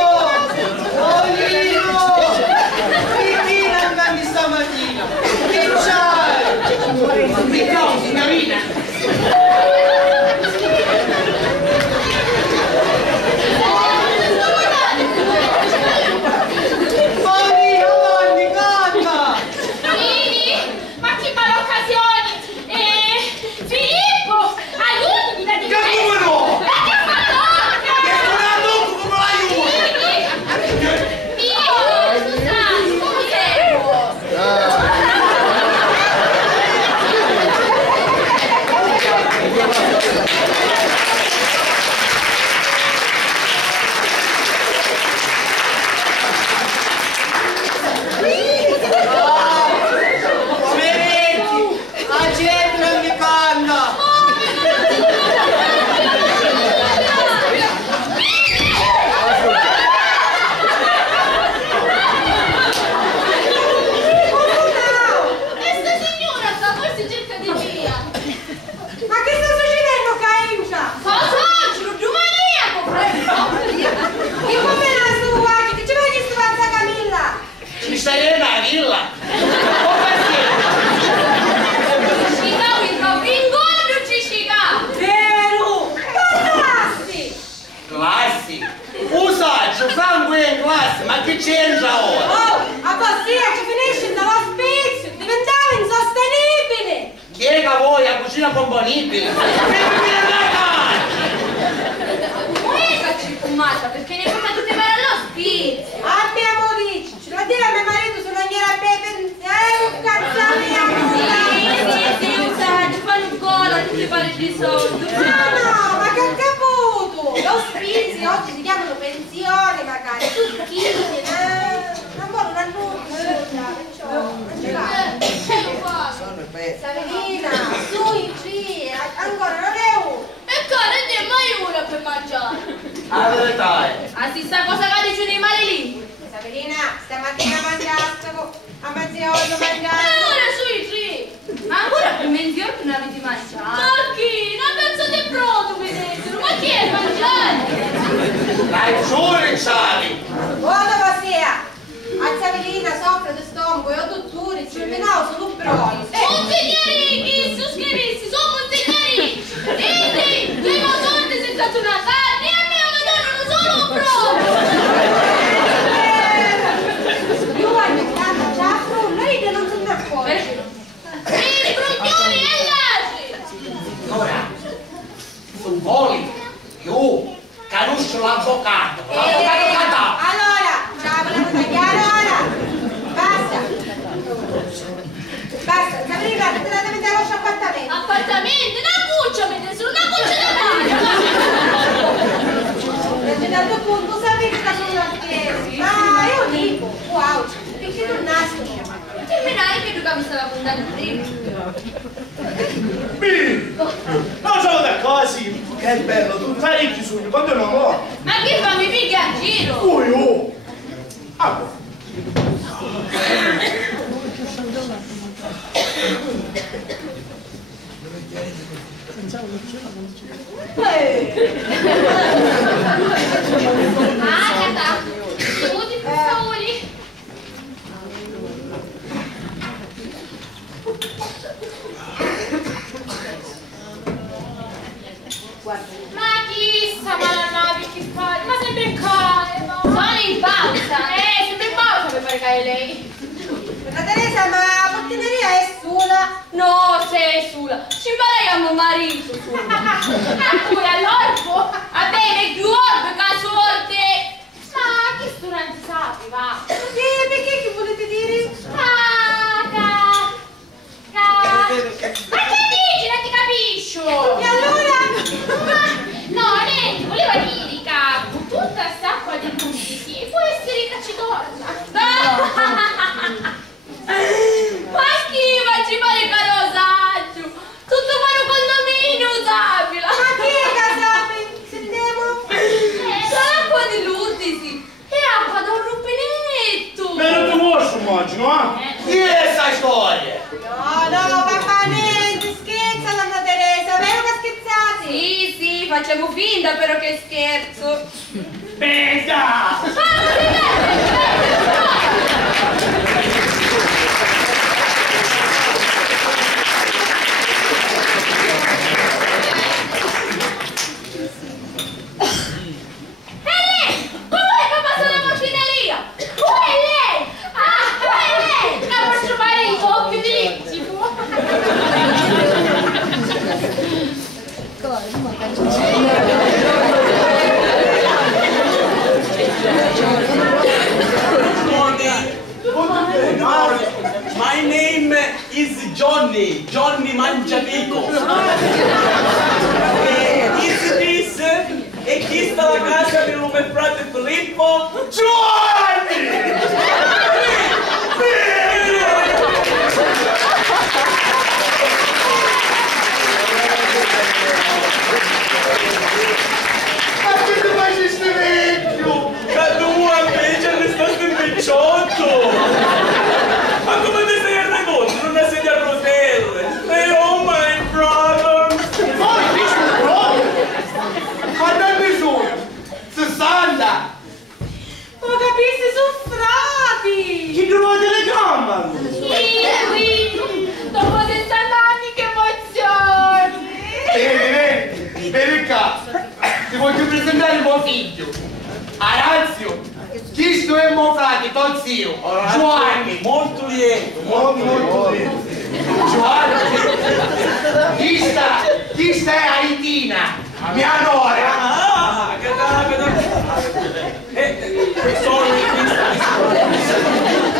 Cristina andavi stamattina! Che c'hai? No, signorina! Paolino, avanti, canta! Nini, ma che male occasioni! Filippo, aiutami da dire! Che numero? Ma che farò? Come l'aiuto? Scusate, come tempo? Poveretti! La gente non mi canta! Questa signora sta forse cerca di via. Ma che sta succedendo, Caincia? Cosa? Giurumania, comprendo. Che come la sto guardi? Che ci vai di stupazza Camilla? Ci stai nella villa? Ciccavo il proprio incontro, ciccavo! Vero! Fantassi! Classi! Usaggio, sangue in classe, ma che c'entra ora? Oh, a passia ci finisce dall'ospizio! Diventava insostenibile! Chi è che vuoi a cucina componibile? Questa circumata, perché ne porta tutte male all'ospizio! Abbiamo dici, ce lo dire a mio marito se non gliela pensiamo un cazzo mia! Sì, usaggio, fanno un gol a tutti i pari di soldi! No, ma che caputo! L'ospizio oggi si chiamano pensioni magari, zucchine, non vuole un annuncio, non ce l'ha. Saverina, su in G, ancora non è uno. E cara, ne mai una per mangiare. La verità è. Ah, si sta cosa che dice nei mali lì! Saverina, stamattina mangiassero, a mezzogiorno mangiassero. Allora sui tre. Ma ancora per mezz'ora non avete mangiato! Tacchino, una pezzo di brodo mi dessero. Ma chi è mangiare? Ragione c'hai! Buona passia! A Saverina soffre di stomaco e ho dottore, ci almeno sono broli. Monsignori, chi scrivissi, sono monsignori. Dite, le madonne senza una carne e a me madonna non sono un brodo. Io voglio che hanno già frullo, io non sono d'accordo. I brugnoni e ladri. Ora, tu voli, io canuscio l'avvocato. L'avvocato canta. Allora, ciao, volevo tagliare ora. Basta. Basta, Sabrina, direttamente allo suo appartamento. Appartamento, una cuccia mi dessero, una cuccia da mare. E a un certo punto sapete che sono una chiesa. Ma io dico, wow, perché non nascono? Terminare che tu mi stava puntando prima! Non sono d'accordo, sì. Che bello, tu parecchi sogni, quando non ho. Ma che fammi picchia a giro! Oh! Ah, Agata! Aiuti per favore! Ma chi sta malanavi che fai? Ma sempre in cane, ma... Sono in pausa! Sempre in pausa per fare lei! Ma Teresa, ma No, sei sola. Ci parliamo marito sola. Pure all'orbo? A bene, più orbo che a sorte. Ma che sto non si sapeva? Perché che volete dire? Ma che dici? Non ti capisco! E allora? No, niente, voleva dire che con tutta quest'acqua di puliti può essere cacciatorna. Ma schiva, ci pare carosaggio! Tutto quello condominio usabile! Ma che casate? Sentiamo? L'acqua di Lutisi è acqua da un rubinetto! Me lo conosco, immagino, eh? Chi è questa storia? No, papà, niente, scherza Nonna Teresa, vero che scherzate? Sì, facciamo finta però che scherzo! Pesa! My name is Johnny Mangiapico. Is this e chi sta la casa del nome frate Filippo? Giovanni! Ma che ti fai sti vecchio? Che tu invece ne stai in picciotto! Ma come ti sei reso? Non hai sedia a rotelle! Hey, oh my brother! Poi dici un brother! Ma non hai bisogno! 60! Ma capisci, sono frati! Chi trovate le gambe? Sì, dopo 60 anni che emozione! Vedi qua! Ti voglio presentare mio figlio! Arazio! Questo è mio frate, tuo zio! Giovanni! Molto lieto, molto lieto. Giovanni! Questa è Aitina! Mia nora! Ah, che sorry,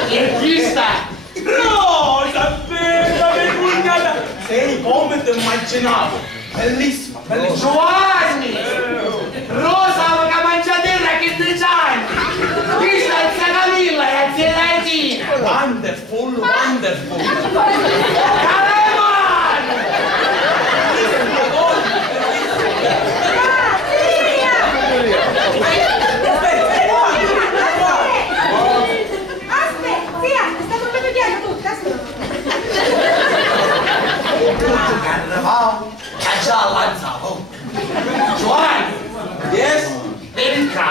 E questa? no, sapete, vergognata! Sei come ti immaginavo! Bellissima, bellissima! Giovanni! Rosa che mangia terra che 10 anni! Questa è zia Camilla e la zia Aitina! Wonderful, wonderful! Aspetta, zia, stiamo proprio dietro tutta, Carnevale, ha già lanciato. Giovanni! Yes? Vieni qua!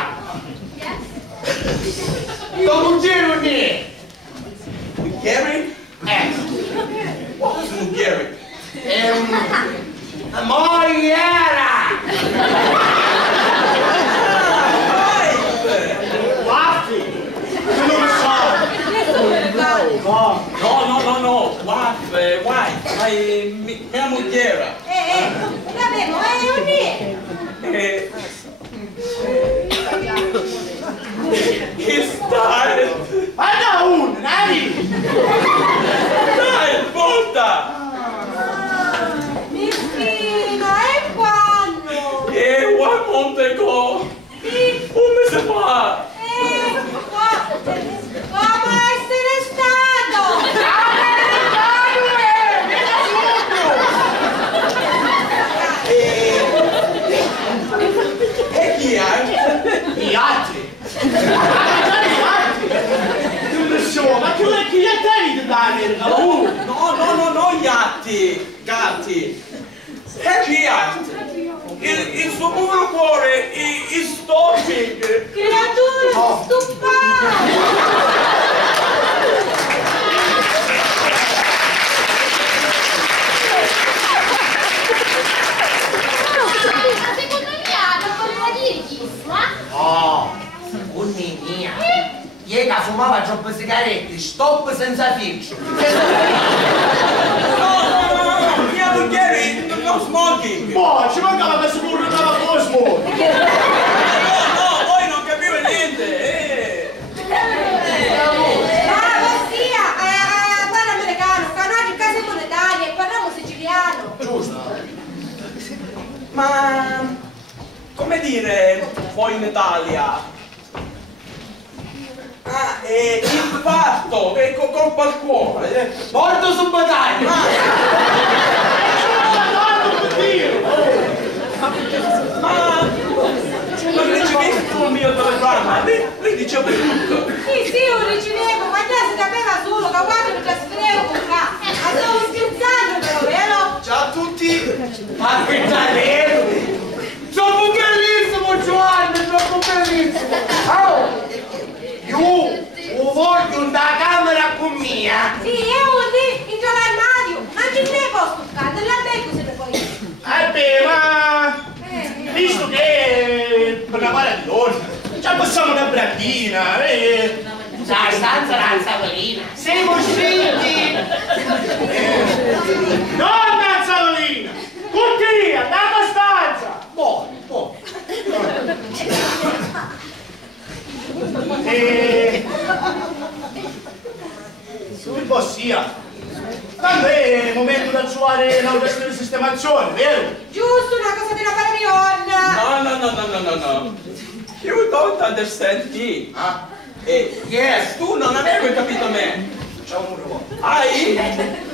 Io non c'ero niente! Gary? What is Gary? È mogliera! Waffi! Tu non lo so! No, wife, mia moglie. vabbè, ma è un niente! Che stai? Guarda uno, dai! Dai, volta! Mischina, e quando? E one month ago! Un mese fa! Come essere stato? E chi è? Gli altri! Non lo so, ma che attivi dall'America? No, gatti! Happy Heart! Il suo povero cuore è stopping! Creatura stupata! Ma secondo me non voleva dire chi, No, mia. Ieri fumava troppo sigarette, stop senza filtro. No, smoking. Boh, ci mancava che si curava con lo smoking. No, voi non capite niente. Ossia, parla americano, che noi in casa siamo in Italia e parliamo siciliano. Giusto. Ma come dire poi in Italia? Ah, è il fatto che colpa al cuore. Morto su battaglia! Ma non ricevevi tu il mio telegramma? Lei diceva tutto. Sì, lo ricevevo, ma già si sapeva solo che quando mi trasferivo con qua. Ma stavo scherzando però, vero? Ciao a tutti! Ma che talento! Troppo bellissimo Giovanni, troppo bellissimo! Oh! Io voglio da camera con mia! Sì, io lì, in l'armadio, anche in me posso toccare, nell'albergo se ne puoi. Beh, ma... Visto che per la pare di donna, ci passiamo una brandina, La stanza la Savolina! siamo scelti! Donna Savolina! Corteria, data stanza! Buono. Che sia? Tanto è il momento da trovare la questione di sistemazione, vero? Giusto, una cosa della parionna. No. You don't understand me. Yes, tu non avevi capito me.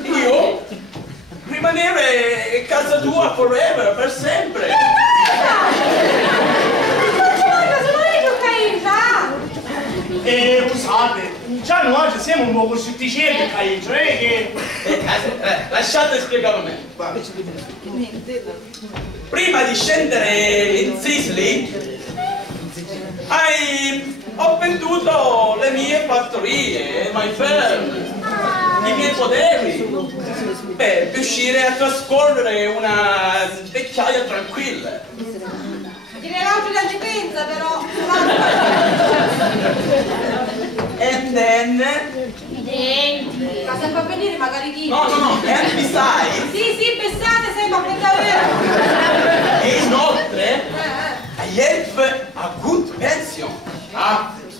Io rimanere in casa tua forever, per sempre. Scusate, già noi siamo un po' sufficienti, non è che... Lasciate spiegare a me. Prima di scendere in Sicily, ho venduto le mie fattorie, my firm, i miei poderi, per riuscire a trascorrere una vecchiaia tranquilla. Direi l'altro da dipensa però. And then... Ma se fa venire magari di. No, and besides... Sì, pensate sempre a pensare. E inoltre, I have a good pension.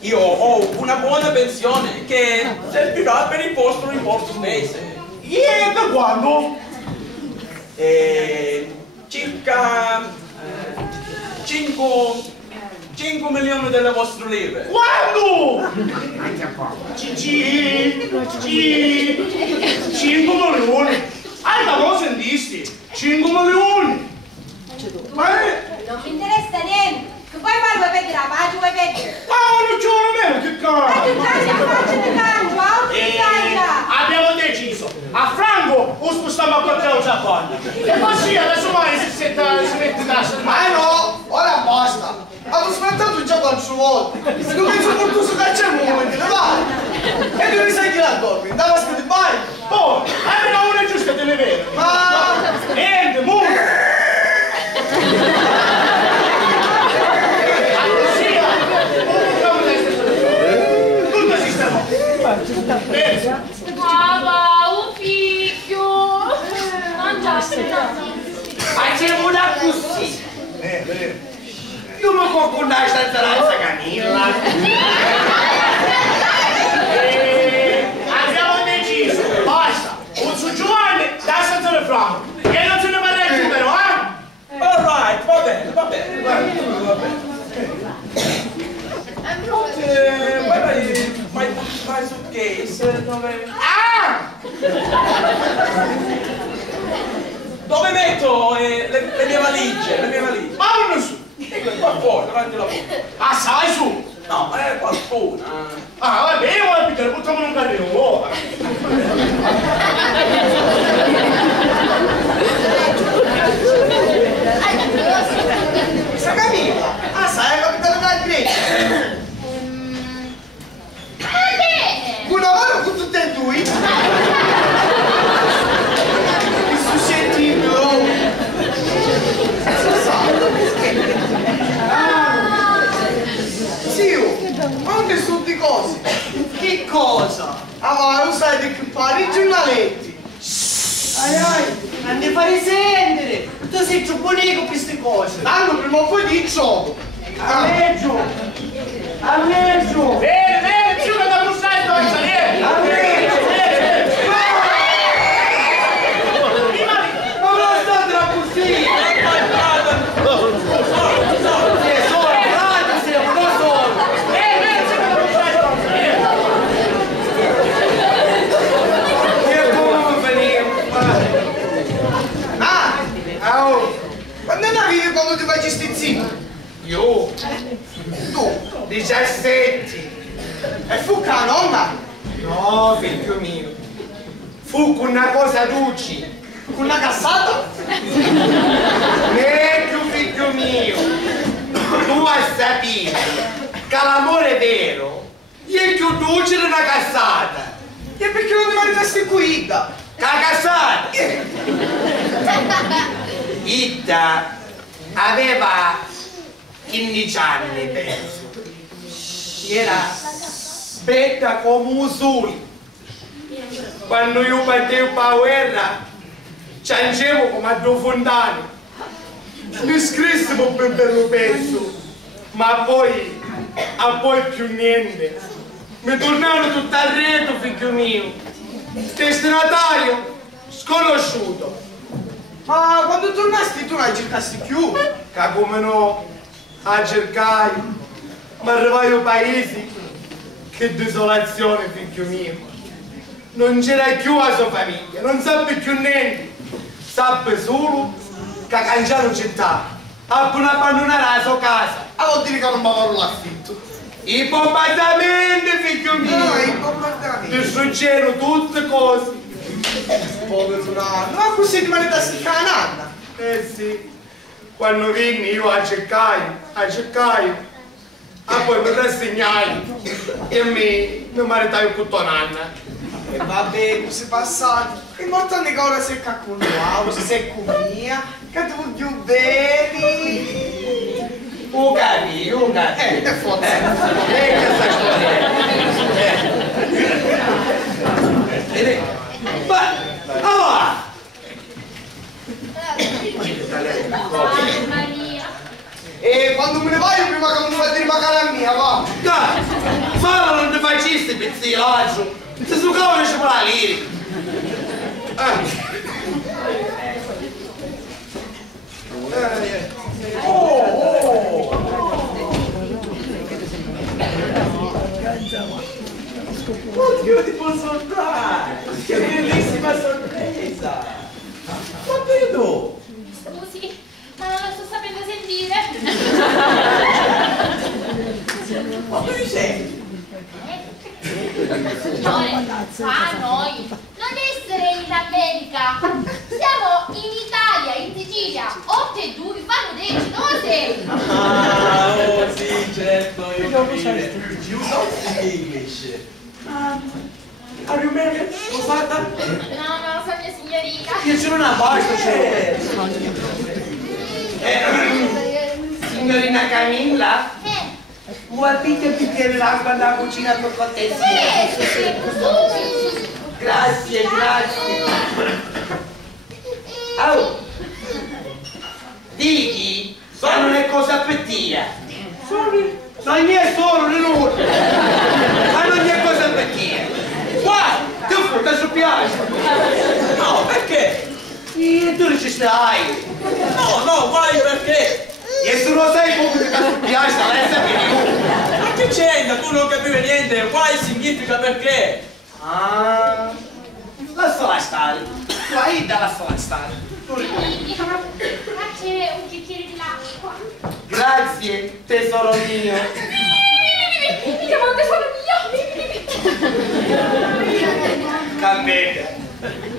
Io ho una buona pensione che servirà per il vostro rimborso mese. E da quando? Circa 5 milioni delle vostre lire. Quando? 5 milioni? Da cosa sentisti? 5 milioni? Ma Non mi interessa niente. Che poi vuoi vedere la pace, vuoi vedere? non c'è meno, che Ma tu cazzo! già la faccia di canto, Abbiamo deciso, a Franco o spostiamo a quattro Giappone. E così adesso mai si mette da Ma no, ora basta! Hanno sfruttato già 4 volte! Non penso portoso cacciare un momento, vai! E tu mi sai chi la dormi? Andava a scrivere bagno! Oh, almeno una giusta te ne vedo. Ma... Niente, mu! Tutto sistema. Papà, un figlio! Mangiaste Ma c'è una così! Io mi può condare senza la Camilla! Abbiamo deciso, basta! Un su Giovanni, dai senza le franco! E non se ne parla più però, Alright, va bene. Where my suitcase? Dove metto le mie valigie? Ma non su! Qua fuori, davanti alla porta. Sai su! No, qualcuna. Vabbè, ora Peter, buttiamo in un carrino, Sa Camilla! Sai, capitano da Grecia! Una mano con tutte e due! Mi suscettibile! Zio, ma non sono di cose? Che cosa? Ma lo sai di che fare i giornaletti? Non ne fare sentire! Tu Tu sei più buonico per queste cose. Danno prima o poi di gioco. Alleggio! Alleggio! Bene, più che da bussare sto a salire. Alleggio! Ma non state la bustina. Quando arrivi quando ti fai stizzito? Io? Tu? 17. E fu che la nonna? No, figlio mio. Fu con una cosa duci. Con una cassata? Vecchio figlio mio. Tu a sapere che l'amore vero è più duce di una cassata. E perché non ti mangiasti qui? Che la cassata? Itta aveva 15 anni, penso. Era bella come un sole. Quando io battevo per la guerra, ciangevo come a due fontane. Mi scrissimo per bello pezzo, ma poi più niente. Mi tornavano tutto a retro, figlio mio. Destinatario sconosciuto. Ma quando tornasti tu non cercasti più? Che come no, a cercare, ma arrivai ai paesi, che desolazione, figlio mio. Non c'era più la sua famiglia, non sappia più niente. Sappia solo che ha cangiato città, ha abbandonato la sua casa. Allora dire che non mi avevo l'affitto. I bombardamenti, figlio mio. No, i bombardamenti. Distruggevano tutte cose. Povero nonno, ma così ti mangi da sticcare la nanna? Eh sì, quando venne io a cercare, poi mi rassegnai e mi maritai con tua nanna. E vabbè, tu sei passato. L'importante è che ora sei con noi, sei con mia, che tu più bevi. Un carino. E forse. Questa storia. Ma, allora! Mamma mia. E quando me ne vai prima che non mi fai dire la mia, va? Dai, ma non ti facesti pizzilaggio, ti succava le cipolla lì. Oddio, ti posso dare! Che bellissima sorpresa! Ma vedo! Scusi, ma non lo sto sapendo sentire. Ma dove sei? Signore, noi non essere in America, siamo in Italia, in Sicilia, 8 e 2 fanno 10, dove sei? Ah, oh sì, certo, io capisco. You don't speak English. Are you married? Sposata? No, sono mia signorina. Io sono una basta, cioè. Signorina Camilla, Guardate il bicchiere d'acqua nella cucina per cortesia. grazie. Oh, digli, ma non è cosa pettia. Non è solo nulla. Ma non è cosa pettia. Guarda, tu fai su piazza. No, perché? E tu ci stai. No, vai perché? E se non sai come ti sta su piazza, lei sa più. Ma che c'entra? Tu non capivi niente, why significa perché? Ah, lasciala stare. Vai da lasciala stare. Ma c'è un bicchiere di l'acqua. Grazie, tesoro mio. Mi chiamo tesoro mio. Cambetta.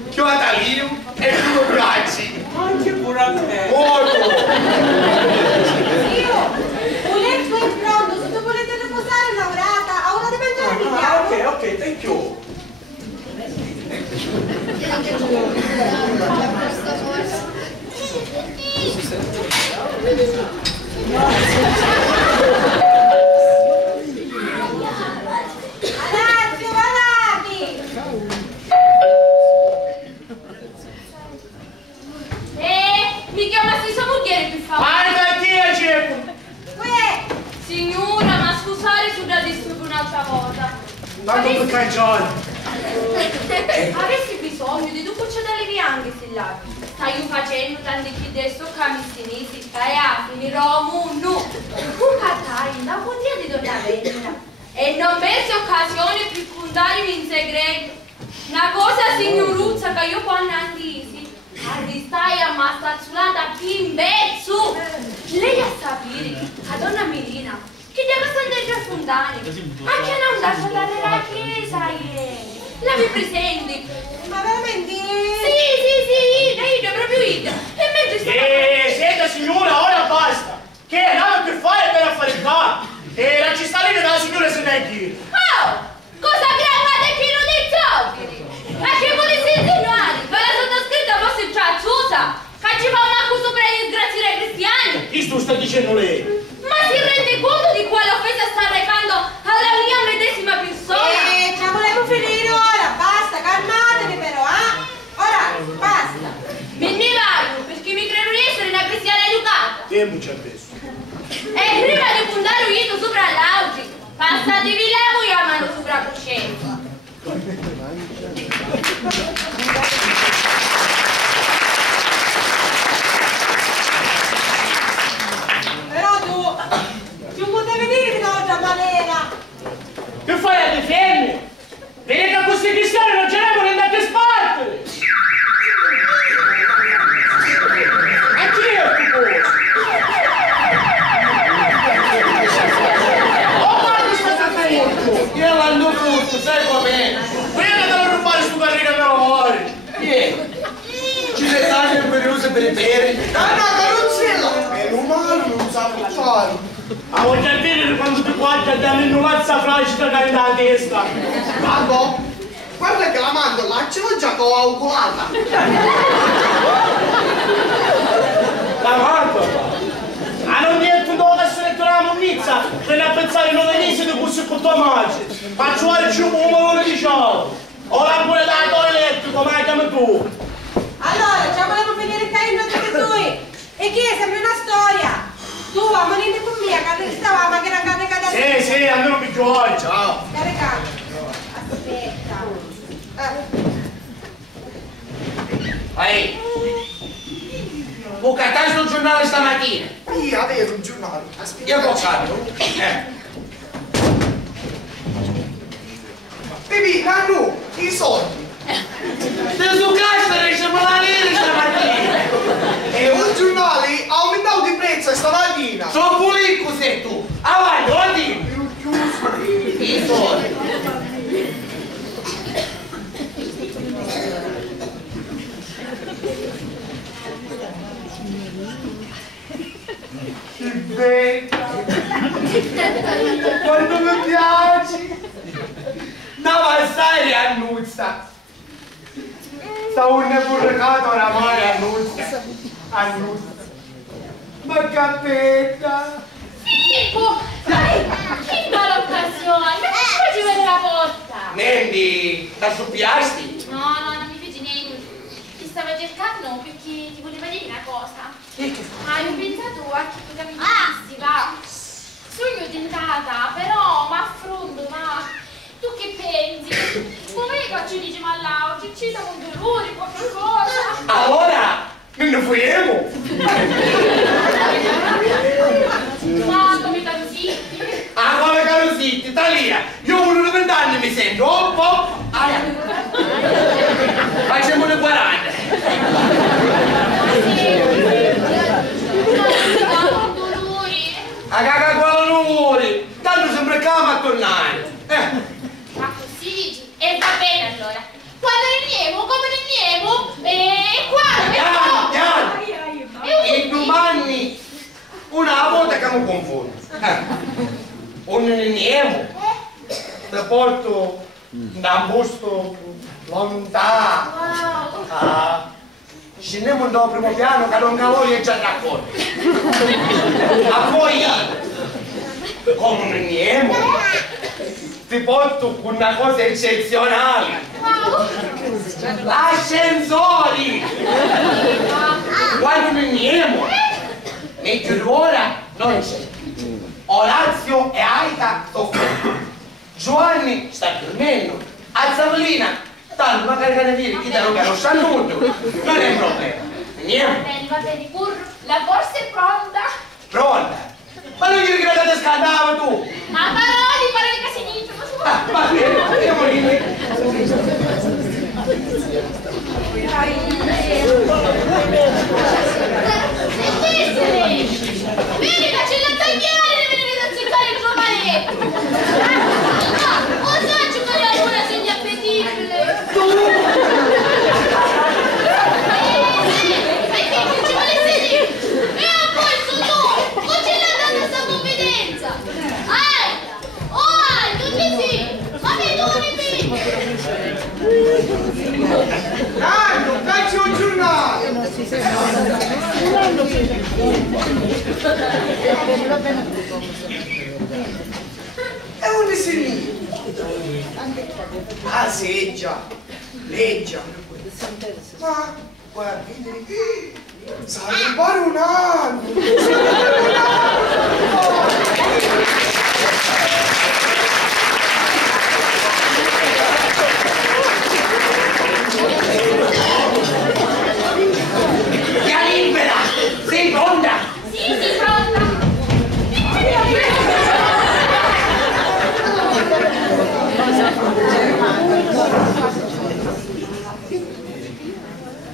Chiuata lì e tu bracci. Anche pure a me. Molto. Zio, un letto è pronto, se tu volete riposare un'orata, a una dipendente di chiamo. Ok, thank you. Avanti, avanti! Mi chiama un'altra cosa. Tanto per cangiare. Avessi bisogno di due cucciolini bianchi, là. Stai facendo tanti chi adesso camissinisi, stai a finirò munno. Un cartai, la potia di donna vendita. E non persi occasione per contarmi in segreto. Una cosa signoruzza che io quando andisi, arristai a massazzulata più in mezzo. Lei a sapere, a donna Mirina, che deve stare già fondani, anche non da salare la chiesa, la mi presenti? Ma veramente? Sì, io proprio io. E mentre Senta signora, ora basta. Che nada che fare per affare qua. E la cisterna della signora se ne è chi. oh, cosa gravate pieno di zoccoli? Ma che volete insinuare? Ve la sottoscritta fosse ciacciosa? Che ci fa un acco sopra gli disgrazi dei cristiani? Chi sta dicendo lei? Ma si rende conto di quale offesa sta recando alla mia medesima persona? Ce la volevo finire ora, basta, calmatevi però, Ora, basta. Me ne vado, perché mi credo di essere una cristiana educata. Tempo ci ha messo. E prima di puntare un dito sopra l'auge, passatevi la mia mano sopra la coscienza. Però tu non potevi dire in un'altra maniera. Che fai a difendere? Vedi che questi cristiani non ce l'hanno andate a spartere! Anch'io tipo! Oh, guarda sta furto! Io l'hanno tutto, sai com'è? Prima devo rubare sto carrica da lavori! Ci sei tanti periosi per i peri? Ah no, carrozzella! È umano, non sa fare. Ma vuoi già dire quando ti guardi a dare l'innovazione fragica che hai nella testa? Vabbè, guarda che la mandorla ce l'ho già coagulata. La mandorla? Ma non detto dove essere la monnizza per a pensare non venisse di questo con tua madre. Faccio fare più un valore di ciò. Ora pure da elettrico, ma chiami tu. Allora, ce la volevo finire il carino tutti e due. E che è sempre una storia. Tu, ammonite con mia, che stavamo, che era caricata. Sì, almeno picchioli, ciao. Caricata. Aspetta. Ehi! Ho cattato il giornale stamattina. Io avevo un giornale. Io ho fatto. Pipì, Nannu, i soldi. Te su cassa riesce per la nera stamattina. E un giornale ha aumentato di prezzo stamattina. Sono pulito sei tu. Avanti, avanti. I soldi. Che bella. Quando mi piaci. No, ma stai annuzza. Sta un burracato oramai annuzza. Ma cappetta. Filippo, dai, che bella occasione, ma come ci vede la porta? Nendi, ti assoppiasti? No, non mi fece niente. Ti stavo cercando perché ti voleva dire una cosa. Hai pensato a che cosa mi dissi, va? Sono tentata, però mi affronto, ma tu che pensi? Come che ci dici ma là, ci da un dolore, qualcosa? Allora, non ne fuiamo. Ma come Carusitti? Ah, come Carusitti, Talia. Io ho 20 anni mi sento, oh. Facciamo le 40. A caga quello non vuoi, tanto sempre calma a tornare. Ma così dici? E va bene allora. Quando rinniemo, come rinniemo, e qua, E domani, una volta che mi confondo. Un rinniemo, ti porto da un posto lontano. wow. Scendiamo dal primo piano che non calori è già d'accordo. Ma poi, come un niemo, ti porto una cosa eccezionale. L'ascensori! Quando un niemo, meglio ora non c'è. Orazio e Aida sono fuori. Giovanni sta dormendo, a Zavolina, tanto magari che ne viene chi te lo conosce nudo, non è un problema. Andiamo. Va bene, curro, la borsa è pronta. Pronta? Ma non gli ricordo che scaldava tu? Ma parole casinito, ma su. Va bene, andiamo lì. Vieni che c'è la tagliare e venire a seccare il giovanetto! O saccio che la luna segna appetibile! Sai che ci vuole sedere? E a poi su tu! O c'è la data sta confidenza! Alta! Oh alto, tutti sì! Ma vedo un ripito! Tanto, faccio un giornale! E un disegnino. Ah sì, già. Leggia. Ma guardi, sai fare un anno. Via libera! Sei pronta? Sì, pronta.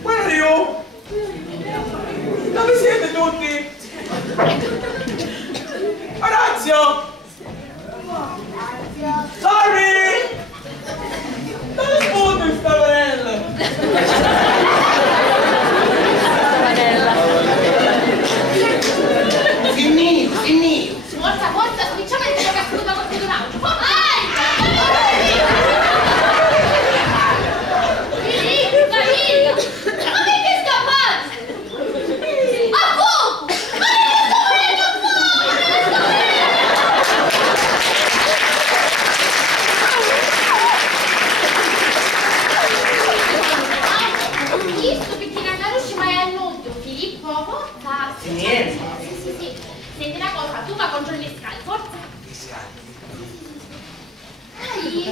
Mario! Dove siete tutti? Orazio! Sorry! Dove spunto in stavarella? Finito! Forza, cominciamo a vedere che ha spunto qualcuno altro. Senti una cosa, tu va contro le scale, forza! Le scale? Dai, sì!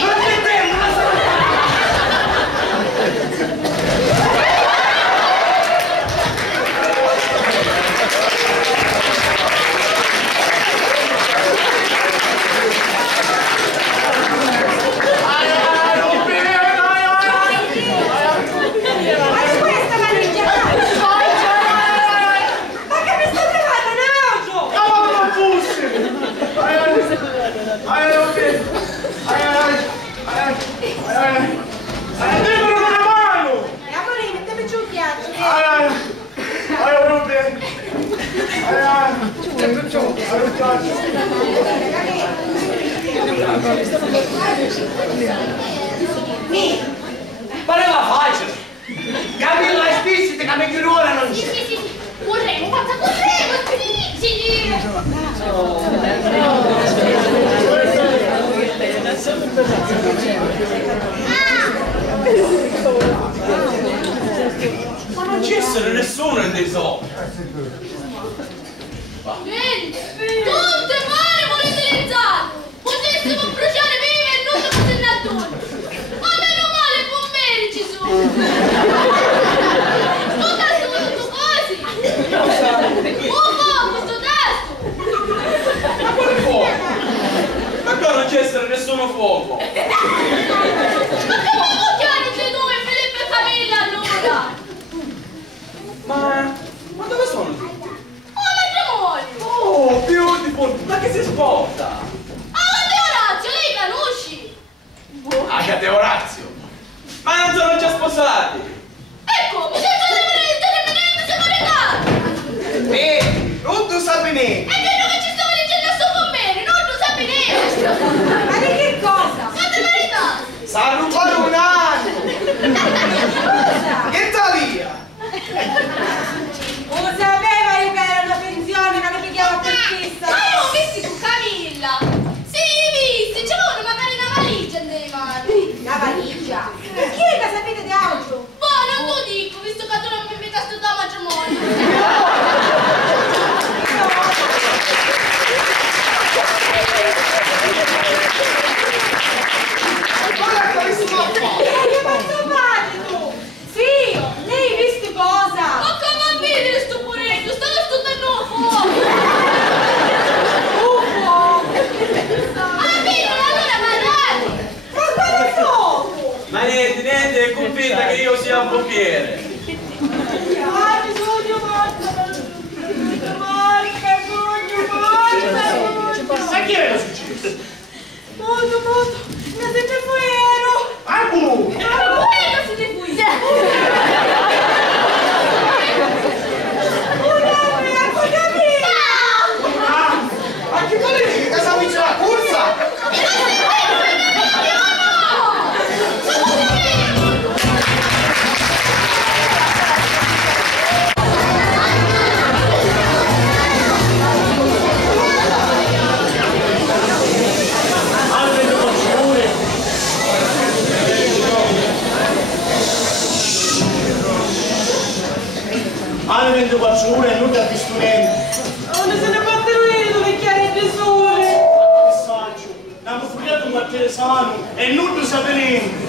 Non c'è tempo! Pareva facile! Camilla e spizzi che mi chiudo ora non c'è! Sì, corremo, forza, sì! Ma non c'è essere nessuno in dei zoo! Niente! Tutte male vuole utilizzare! Potessimo bruciare vive e non siamo senatori! Ma meno male i bomberi ci sono! Sto testo tutto quasi! Un poco sto testo! Ma quale fuoco? Ma qua non c'è essere nessuno fuoco! Ma che vuoi chiamare te due Filippo e Camilla allora? Ma dove sono tutti? Oh, matrimoni! Oh, beautiful! Ma che si sposa? Ah, te Orazio, lei conosci? Agate Orazio! Ma non sono già sposati! coppiere. Ma chi era successo? Molto, mi ha sempre fuero. Abu! Quello si ne fuì. Ma che volete che casa vince la corsa? Alle 24 ore non da più studenti. Dove se ne batteruto le chiare di sole? Messaggio, abbiamo fuoriato un quartiere sano e non lo saperemo.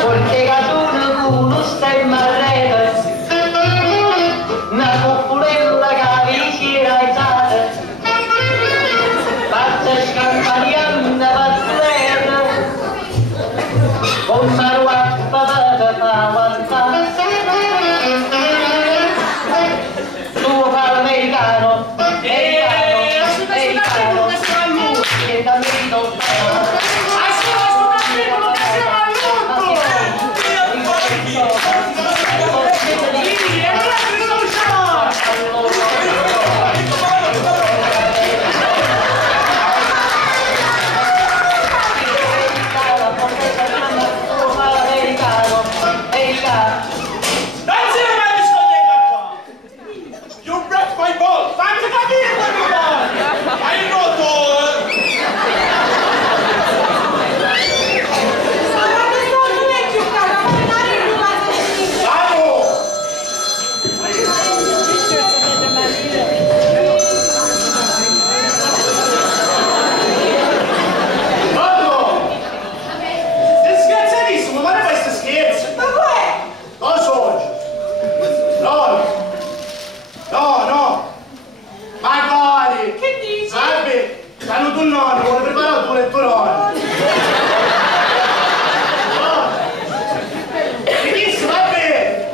Porque cada uno está en Marrero, una copulella che vicina ai sale, pazza scampaniando pazzera, con maruappa per avanzare. Tu fa l'americano, americano, che da me non fa. You wrecked my boat! Fammi capire quello che fai! Hai rotto! Marco! Sei scazzatissimo, ma ne fai sti scherzi? Ma què? Cosa oggi? No! Ma quali? Che dici? Salve! Hanno tu nonno, vuole preparare tu lettorone. Benissimo, va bene!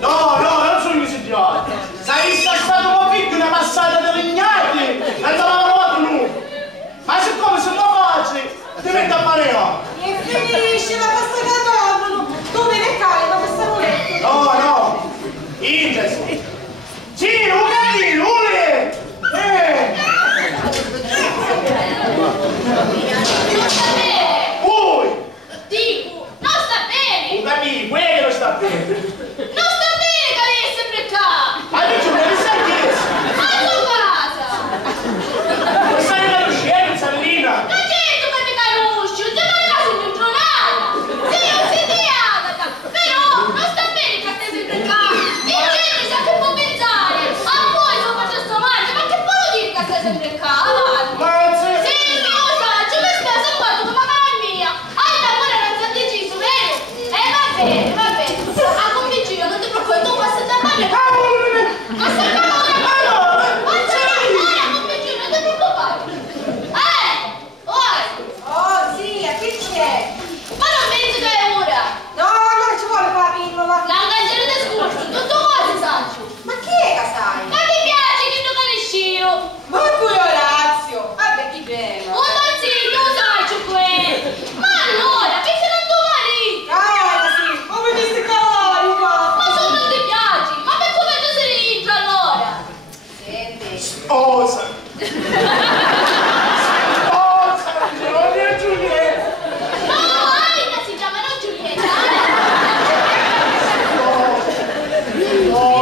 No, non sono insidiato! Sei stato un po' di una passata di legnati! E dalla moto nu! Ma siccome se non faccio, ti metto a maneggio! E finisce la pasta che dove ne cade da questa muletta? No! Indes! Sì, un gattino, ule! Non sta bene. Poi! Dico, non sta bene. Un gattino, quello sta bene! Non sta bene che lei è sempre qua. Ma tu non mi sai che è? Ma tu casa. Non sai la coscienza, Lina! Non certo che mi conosci, non ti fai caso di un giornale. Sei un sediata. Però non sta bene che stai sempre qua. E gente sa che può pensare. A voi non faccio sto male, ma che può dire che stai sempre qua? Avanti. Ma se... Sì, lo saggio, mi spiace quanto come cara mia. Ancora non si è deciso, vero? Va bene. A convincere, non ti preoccupare, tu passi da male. Ma sta calore, ma c'è ora convincere, non ti preoccupare. Oh zia, che c'è? Ma non pensi che è ora? No, non ci vuole fare la pillola. La canzone del scorso, tutto cose, saggio. Ma chi è che sai? Ma ti piace che tu capisci io? Ma pure Orazio. Vabbè, chi bella. Un dolcino, saggio qui. Ma allora, perché non tuo marito? Ah, sì, come mi stai carica? Ma se non ti piaci, ma per come tu sei ricca allora? Senti. Sposa! Giovanni Giulietta! No, Aida si chiama, non Giulietta.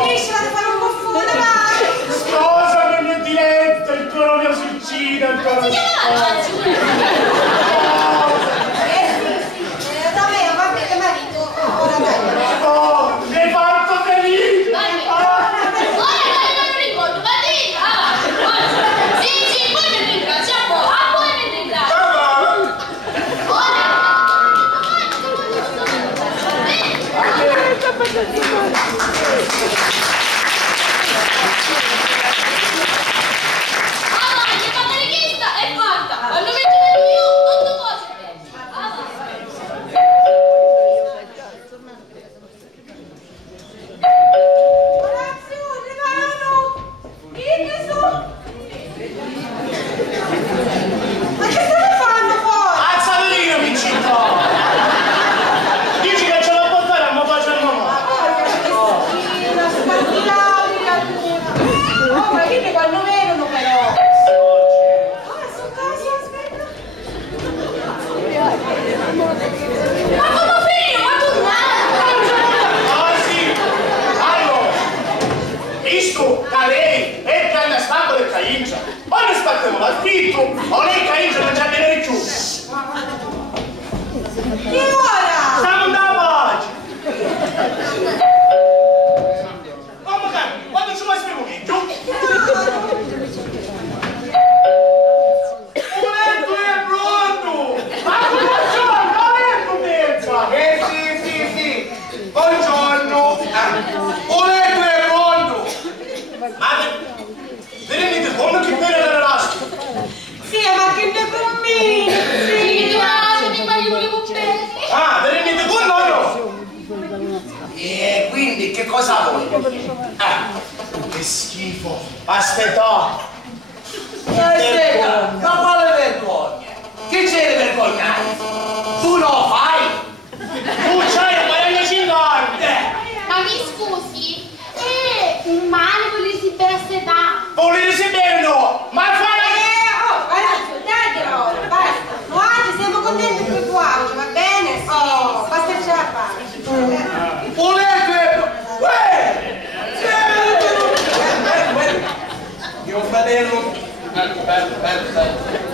Finiscila di fare un po' fuori, vai. Sposami mio diletto, il tuo nome si uccide, il tuo Si chiama Giulietta. Sì. Da me, va bene, marito. Ora dai. Oh, mi hai fatto felice! Ora che non ricordo, ma dì, sì, poi mi ringrazio, a voi mi ringrazio. Ora,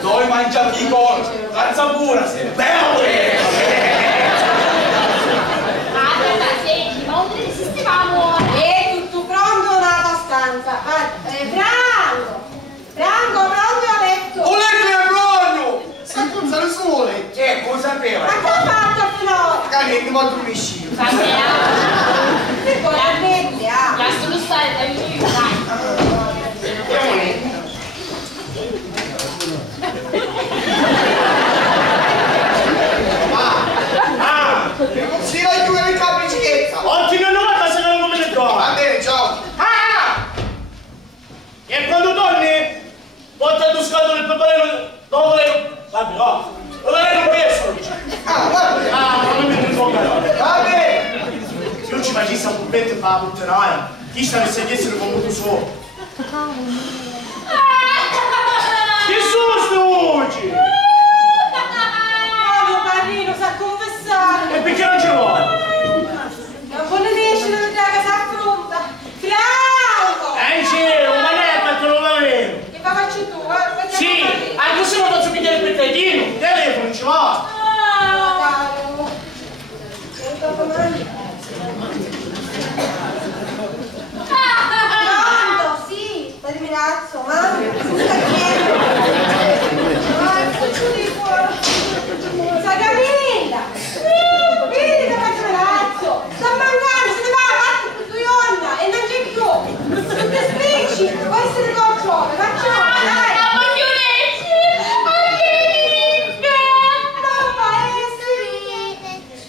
Noi mangiamo i corpi, razza pura, se bello! Senti, ma non resistevamo! Tutto pronto nella stanza. Franco, pronto a letto. Un letto è pronto! Senza il sole! Cosa sapeva? Ma che ha fatto finora? Caliente, ma dormisci. E poi la mente, Lascialo stare, dai, Si vai tu nel capriccichezza! Oggi non ho la casa che non me ne do! Va bene, ciao! E quando torni, porta tu scatole il peperino dopo le... Vabbè, no! Dove l'hai non preso? Non mi ricordo! Va bene! Se io ci facessi un pubbetto per la puttanare, chi sta nel sedessero con molto solo? Che sono sto oggi? Marino sa confessare. E perché non ci vuole? Non vuole riesce da vedere che si affronta. Franco! C'è un manetto che non va bene. Che faccio tu? Sì, anche se non faccio pigliare il pettatino, il telefono ci va. Caro. Pronto, sì, terminazzo, ma sta chiedendo. Sa Camilla! Vedi che faccio razzo! Sta mancando, se ne va avanti per tua donna e non c'è più! Non ti spicci, può essere controllo, faccio dai! Ma voglio leggere! Non va a essere!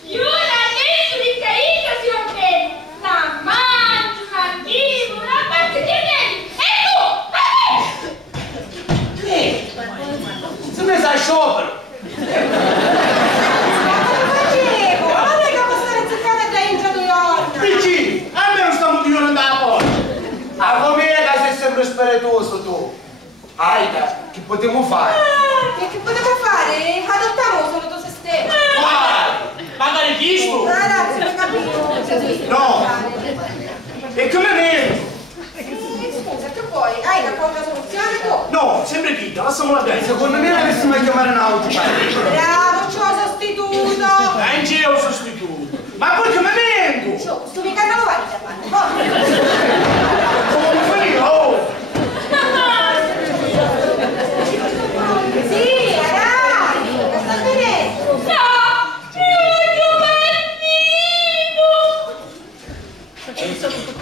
Io la leggo di caicca si va bene! La mangio, la vivo, una parte di anelli! E tu? Se mi sai sciopero! Piccini, a me non stiamo più andando a porta. A come che sei sempre spiritoso tu? Aida, che potremmo fare? Che potevo fare? Adottiamo solo tu se stesso! Magari visto? Ragazzi, non capivo! No! E come me? Scusa, che vuoi? Hai da qualche soluzione tu? No, sempre chita, lasciamola bene. Secondo me dovessimo chiamare un autopilota. Bravo, c'ho sostituto! Non c'è un sostituto. Ma poi come vengo? C'ho, sto mica non vai da fare! Come io? Sì, ragazzi, che sta finendo? No! Io voglio bambino!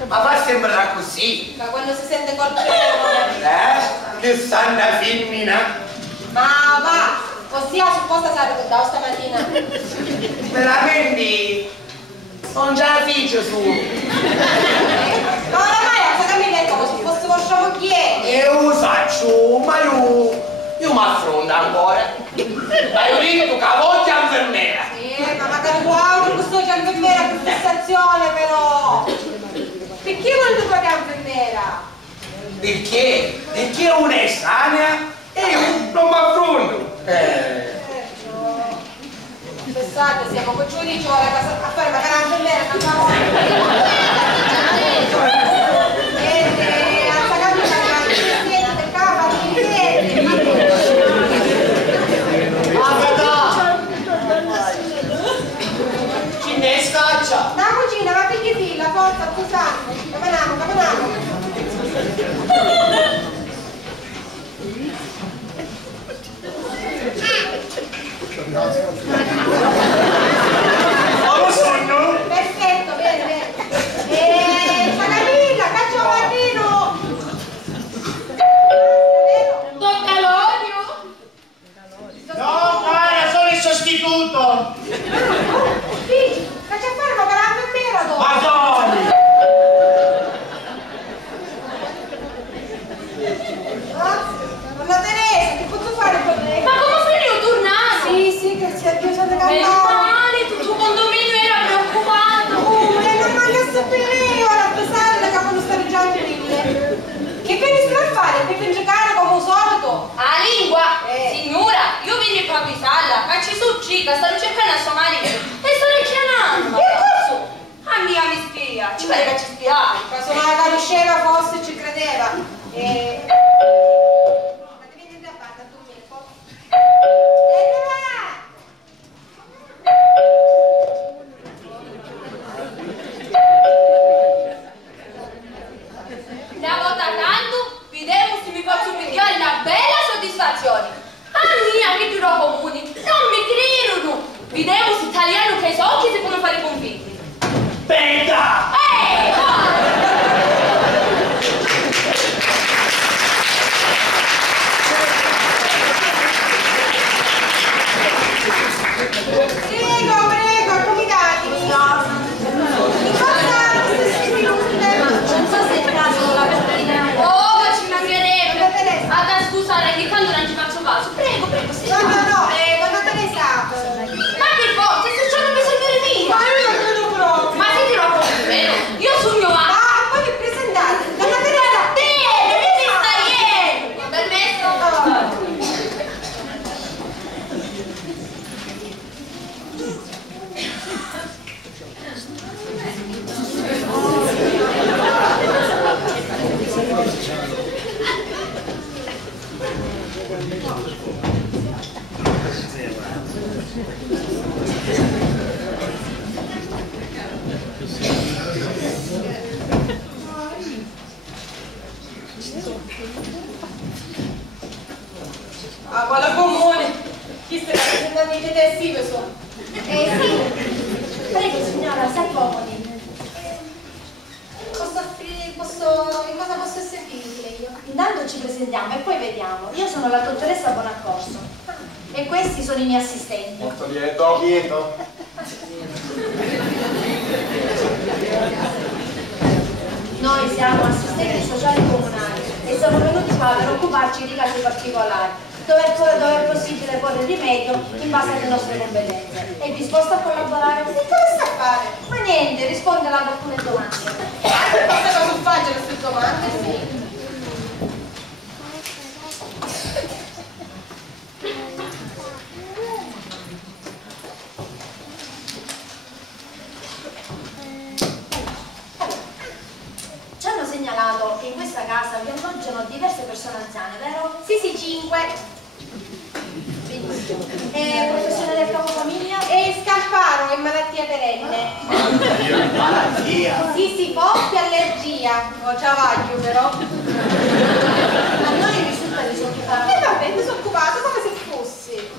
Ma fa sembrare così. Ma quando si sente colpevole. Che santa femmina. Ma va, ossia supposta sarebbe da stamattina. Veramente non ce la faccio su. Ma oramai a cosa mi detto come se fosse vostro moglie? Io faccio, ma io mi affronto ancora. Ma io dico che a voce infermiera. Ma magari wow, questo c'è infermiera per fissazione però. Perché vuole tu che infermiera? Perché? Perché una è sana e io non mi affronto. Pensate, siamo con giudice ora a fare magari l'infermiera una cosa. Alza capita che siete del capo, Chi ne scaccia? la cucina, ma picchiettilla, forza, scusate. Capanamo. Lo sogno? Perfetto, bene. Camilla, caccia un bambino. Don Calogno? No, cara, sono il sostituto. Sì, caccia a fare ma per la infermiera dopo. Madonna! Donna Teresa, che posso fare con lei? Ma come finito tornato? Sì, grazie a Dio siete Meno cantati. male, tutto il condominio era preoccupato. E non manca sapere ora a pesare che quando stavi già in mille. Che veniste a fare? Per giocare come al solito? A lingua? Signora, io vini qua a Salla, ma ci sono cica, stanno cercando a suo marito e stanno chiamando. Che cosa? A mia mi spia, ci pare che ci spiai. Caso mai la conosceva forse ci credeva. Ma ti vieni da parte tu Mirko? Una volta tanto, vediamo se mi posso pigliare una bella soddisfazione. Ah mia, che duro comuni, non mi credono. Vediamo se italiano che i occhi si possono fare convinti. Benda! Prego, accomodatevi. Non so se è il caso la pettina. Oh, ma ci mancherebbe. Ad scusare, che quando non ci faccio caso. Prego, sì. No, donna Teresa. Ma che forza, se c'è una bisogno di mia. Ma io non credo proprio. Ma se ti lo posso vero? Io sogno a... Ma poi vi presentate. Donna Teresa. Bene, mi stai ieri. Permesso? Ah, quale comune. Chi sta presentando i detersivi sono? Sì. Prego signora, stai comodi. In cosa posso servirle io? Intanto ci presentiamo e poi vediamo. Io sono la dottoressa Bonaccorso e questi sono i miei assistenti. Molto lieto. Noi siamo assistenti sociali comunali e siamo venuti qua per occuparci di casi particolari, dove è possibile porre rimedio in base alle nostre competenze. È disposto a collaborare? Che cosa sta a fare? Ma niente, rispondere ad alcune domande. Cosa posso fare queste domande? Sì. Ci hanno segnalato che in questa casa vi alloggiano diverse persone anziane, vero? Sì, 5. Benissimo. E professione del capofamiglia? E Scamparo è malattia perenne. Malattia. Sì, forte allergia. Ho già vaglio però. A noi risulta disoccupato. E vabbè, disoccupato come se fossi.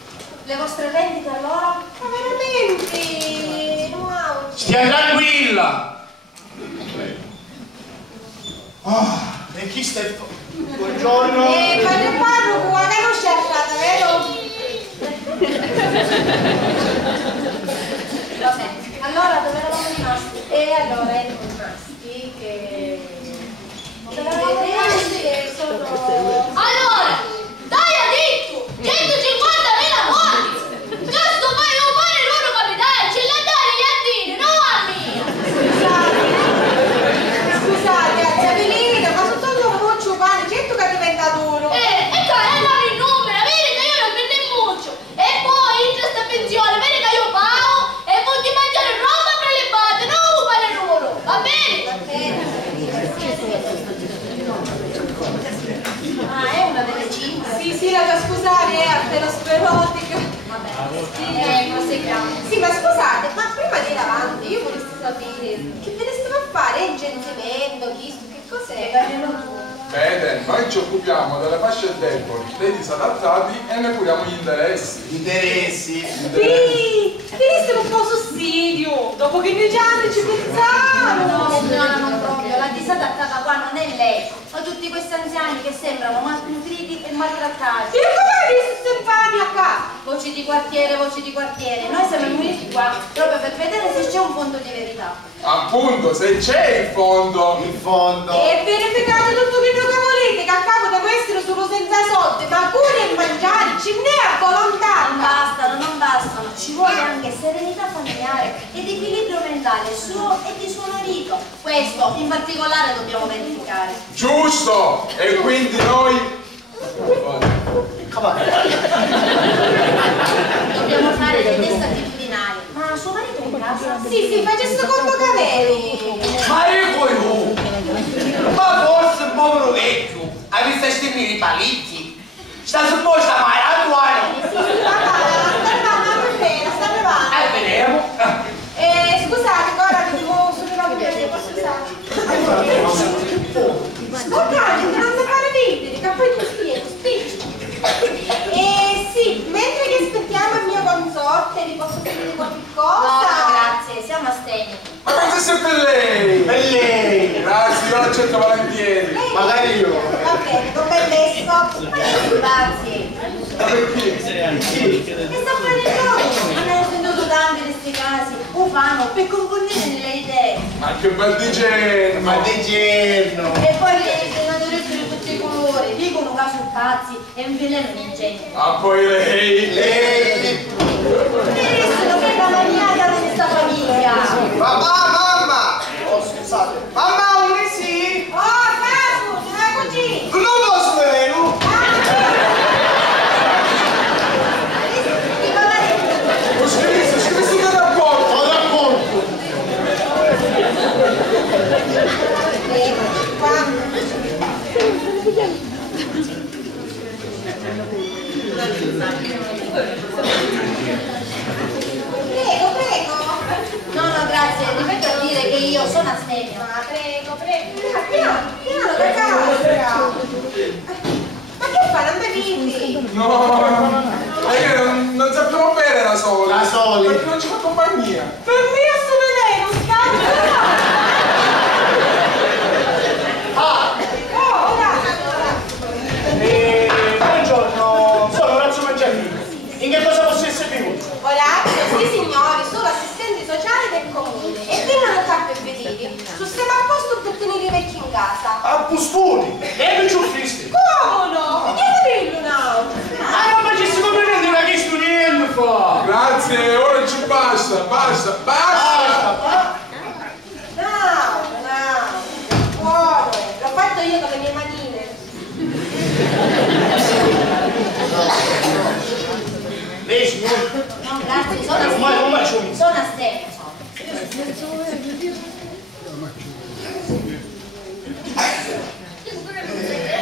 Le vostre rendite allora? Ma veramente? Wow. Stia tranquilla! E chi stai? Buongiorno. Padre parroco, ma che non c'è stata, vero? Vabbè, allora dove eravamo rimasti? E allora erano rimasti che... che sono... Allora, dai a detto, 150.000 morti! Giusto poi un po' il loro capitale, ce l'ha dare gli attini, non a mia! Scusate, Avelina, ma sono solo un muccio pane, certo che diventa duro. E carellami il numero, vedi che io non vendo muccio! E poi in questa pensione, vedi che io pago e voglio mangiare roba prelibata, non un pane loro, va bene? Ah, è una delle 5. Sì, la tua scusare è arterosclerotica. Vabbè, proseguiamo. Sì, ma scusate, ma prima di ir avanti, io vorrei sapere che ve ne stavo a fare? Incensimento, che cos'è? Vede, noi ci occupiamo delle fasce deboli, dei disadattati e ne curiamo gli interessi. Interessi? Visto un po' sussidio, dopo che noi già ci pensavamo. No, signora, non proprio. La disadattata qua non è lei. Sono tutti questi anziani che sembrano malnutriti e maltrattati. E come visto stefani a casa? Voci di quartiere, voci di quartiere. Noi siamo venuti qua proprio per vedere se c'è un fondo di verità. Appunto, se c'è il fondo. Il fondo. E verificate tutto quello che volete, che a capo devo essere solo senza soldi, ma cure e mangiare, ce n'è a volontà. Non bastano, ci vuole anche serenità familiare ed equilibrio mentale suo e di suo marito. Questo in particolare dobbiamo verificare. Giusto! E quindi noi... Dobbiamo fare dei test attitudinali. Ma suo marito è in casa? Sì, facesse conto che avevi. Ma io poi ma forse il povero vecchio ha visto stimmi i palitti. Sta supposta mai al tuano. Sta provando. Vediamo. Scusate, ora vi devo sollevare un po', posso usare? Scusate, non so fare video, che poi tu spicci. Sì, mentre che aspettiamo il mio consorte, vi posso chiedere qualche cosa? No, grazie, siamo astemi. Ma cosa sempre lei? Per lei. Grazie, io l'accetto volentieri. Magari io. Va bene, con permesso. Grazie. Ma perché? Che sta fare il gioco? Abbiamo sentito tanti di questi casi. Ufano per confondere le idee. Ma che bel di genio! Ma di genio. E poi le senatoresse di tutti i colori dicono che sono pazzi e invelenano il genio. Ah, poi lei! Lei. Benissimo, che è la maniaca di questa famiglia. Mamma! Oh, scusate. Mamma, un sì? Oh, caso, ce l'hai così. Non posso vedere, no? Ho scritto che rapporto! Ho racconto. Prego. No, grazie, ripeto a dire che io sono astemia. Ma prego. Piano, ragazza. Ma che fai, non bevi? No, è che non sappiamo bere da soli. Da soli. Perché non ci fa compagnia. Per me sto vedendo, scappa. Buongiorno, sono Orazio Mangiarini. In che cosa posso essere venuto? Orazio, sì signori, sono assistenti sociali del comune e vengono qua per vedere. Stiamo a posto per tenere i vecchi in casa. A Pustoni, e mi ciuffisti. Come no? Che bello, no? Ma non facessimo prendere una che studiello fa. Grazie, ora ci basta. No, buono, l'ho fatto io con le mie manine. Lei signore? No, grazie, sono Ormai astemia. Sono astemia.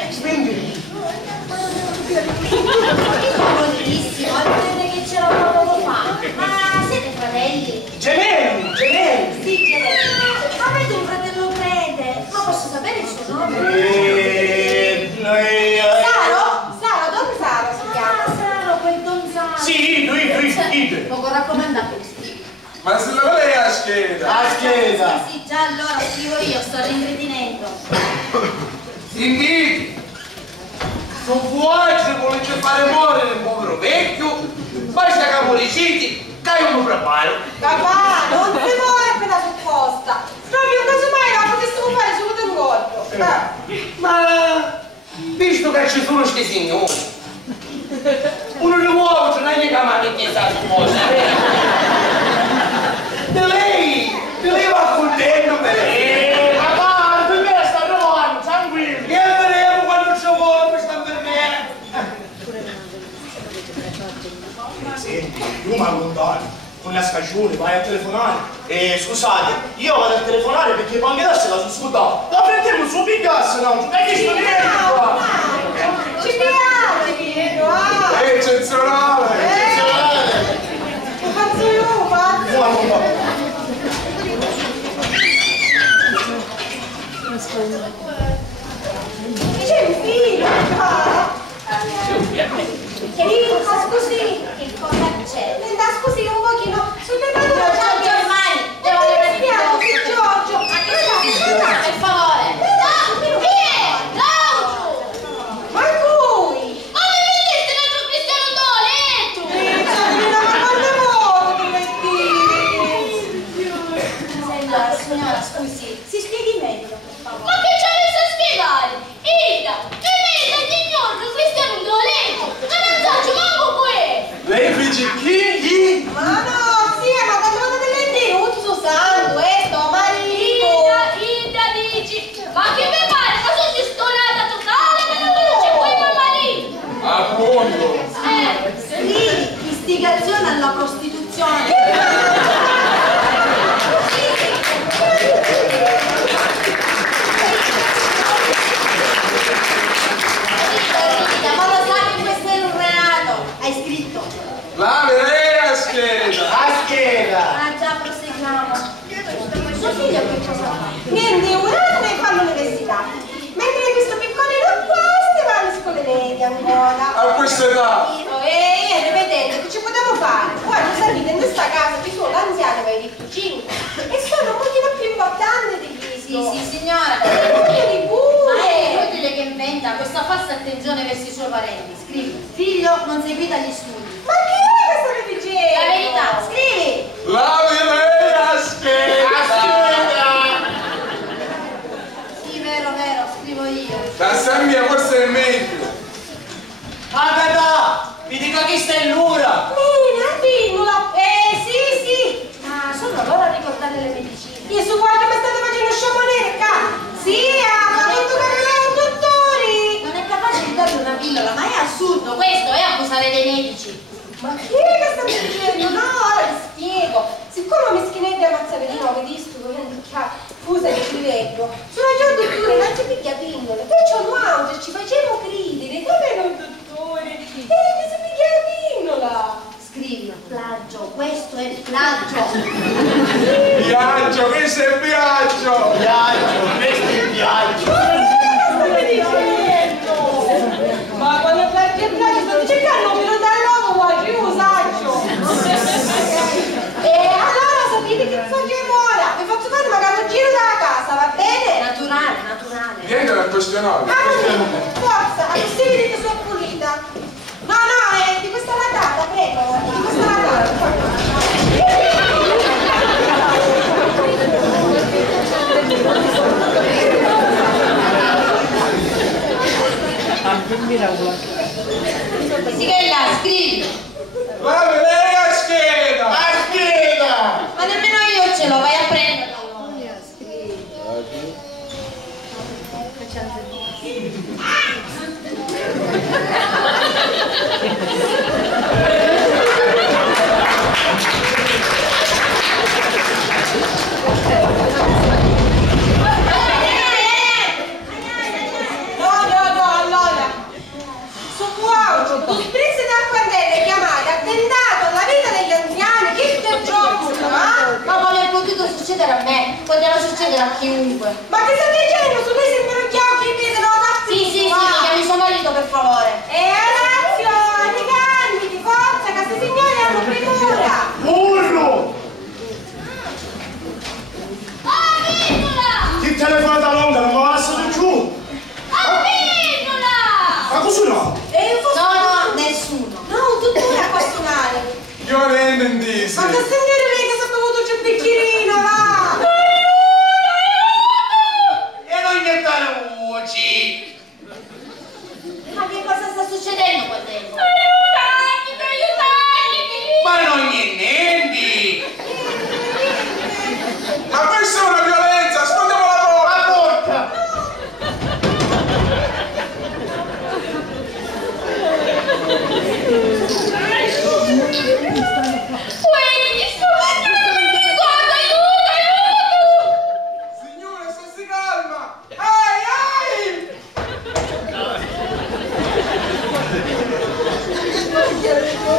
Spendi. Buonissimo, vedete che c'era poco fa. Ma siete fratelli? Gemelli. Sì, gemelli. Avete un fratello prete? Ma posso sapere il suo nome? Saro, Don Saro si chiama. Saro, quel Don Saro. Sì, lui. Poco raccomandato. Ma se la lei ha scheda! La scheda! Sì, già allora scrivo io, sto ringredinendo. Sentite! Non vuoi volete fare muovere il povero vecchio? Basta che moriciti, che io mi preparo. Papà, non si muore appena supposta. Proprio casomai la potessimo fare subito un colpo. Ma visto che ci sono sti signori, uno di nuovo non è mica mai che sta sposa. Di lei va contento per lei. Papà, per me sta provando, tranquillo. E vedremo quando ci vuole questa infermiera. Senti, tu mi allontani con la scagione, vai a telefonare. Scusate, io vado a telefonare perché poi anche se la sono scudato. La prendiamo su Picasso, no? Non è che sto niente qua. Ci piace, Pietro, ah! Eccezionale! Che faccio io, faccio? C'è un figlio, papà! Scusi, Che cosa c'è? scusi un pochino, sul tempo Giorgio ormai, devo vedere Giorgio! Ma che sta? Per favore! Chi è? L'auto! Ma cui? Ma mi vedete l'altro Cristiano Doletto? Ma quante volte metti? Senta, signora, scusi, si spieghi meglio, per Ma favore. che ci avesse a spiegare? Ida, che lei è il signor Cristiano Doletto! Ma non so, manco qui! Lei dice chi? Ma no, sì, ma quando delle Dio, santo, sto marito! Ida dici, ma che mi pare? Ma sono stonata totale, ma non conosce poi mio marito! Appunto! Sì, istigazione alla prostituzione. Ma lo sai che questo è un reato? Hai scritto? La vera scheda! La scheda! Ah già, proseguiamo. Suo figlio che cosa fa? Niente, un anno e fa l'università. Mentre questo piccolino qua se ne va alle scuole medie ancora. A questa età! Vedete, che ci potevamo fare? Guarda, sapete, in questa casa ci sono l'anziano che hai detto 5 e sono un pochino più importanti di questo. Sì, signora. Di pure. Ma è inutile che inventa questa falsa attenzione verso i suoi parenti. Scrivi, figlio non seguita agli studi. Ma che è che state dicendo? La verità, scrivi! La vera scheda! Sì, vero, scrivo io. La Sambia forse è meglio! Papà! Vi dico chi sta in l'ura! Dimmola. Sì. Ma sono loro a ricordare le medicine. Io su quanto mi state facendo sciamonetta? Sì, ma tutto che un dottori. Non è capace di dargli una pillola, ma è assurdo, questo è abusare dei medici. Ma che è che state dicendo? No, ora vi spiego. Siccome mi schinetti a Mazzaverino, che disco, che fusa di scrivetto, sono già dottore, non ci picchia pillole. Perciò noi ci facciamo credere, come non dottore, e mi si picchia la pillola. Scrivi, plagio, questo è plagio. Viaggio, questo è viaggio! Questo è viaggio! Ma quando piangi e piangi sto cercando un minuto all'uomo, guarda, io lo saggio. E allora sapete che facciamo ora? Vi faccio fare magari un giro dalla casa, va bene? Naturale. Vieni dal questionario! Forza, così vedete sono pulita. No, è di questa latata, prego, di questa latata. Fisichella, scrivi. La vera scheda! La scheda! Ma nemmeno io ce l'ho, vai a prenderlo. No, allora. Su wow, tu sprizzi d'acqua bene chiamate attentato alla vita degli anziani, che te gioco, Ma come è potuto succedere a me? Poteva succedere a chiunque. Ma che stai dicendo? Su lei sembrano chiocchi, vedono Sì, chiami suo marito per favore. E Orazio, ricanditi, forza, che questi signori hanno premura. Burro! spenta le luci! Ma che cosa sta succedendo qua dentro? Aiutatemi! Ma non è niente! Ma questa è una violenza, sfondiamo la porta! La porta! Signore, se si calma! Ai, ai!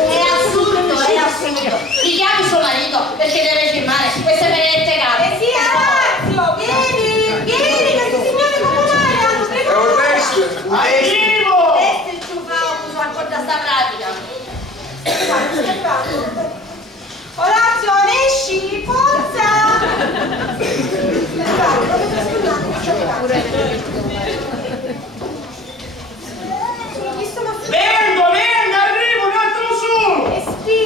È assurdo, è assurdo. Richiami suo marito perché deve firmare queste benedette carte. Sì, Orazio, vieni, questi signori comunali hanno È un test! Arrivo! Questo è il tuo uso ancora sta pratica. Orazio, esci, forza! Vengo, arrivo, un attimo su!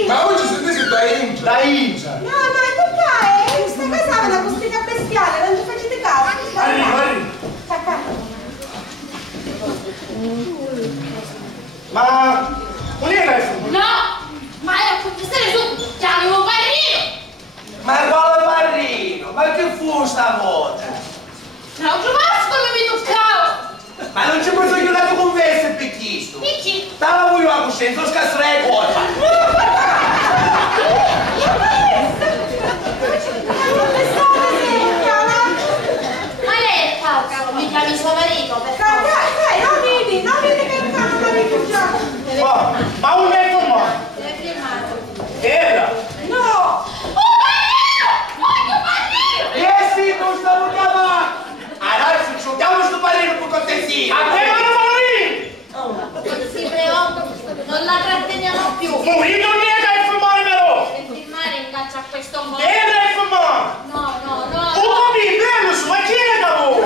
Ma voi ci sentite da Ingia? Da Ingia! No, che fai? Questa casa è una costrica bestiale, non ci facete caso. Arrivo! Ma... non era il fumo? No! Ma è a contestare subito! Chiami un barrino! Ma quale barrino? Ma che fu stavolta? L'altro pascolo mi toccavo! Ma non ci posso aiutare con verso il picchisto! Picchi! Stava voi la coscienza, non scasserai colpa! Ma lei è pazzo, mi chiami suo marito per Dai, non vedi che calma, rifugiato. Ma un metro mo! deve firmare. Era! No! Sì, non stavo chiamando! Adesso giochiamo sto barrino con cortesia! A te non Si preoccupa, non la tratteniamo più. Morito niente a fumare però! Per firmare in caccia a questo modo. Era a fumare! No. Un po' di bello su, ma chi è da voi?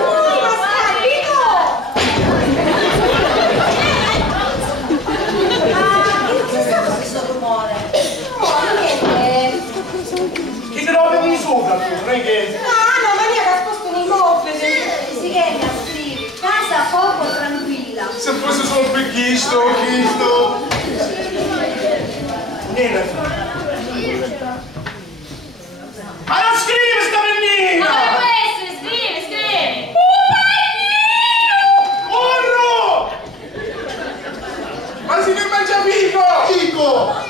Questo rumore. Che te robe di sopra, non è che... No, Maria che ha sposto un immobile. Si chiama scrivi. Casa poco tranquilla. Se fosse solo il picchisto, Cristo! Niente! Ma non scrive sta bambina! Ma come può essere? Scrivi! Urro! Ma si che mangia Pico! Dico!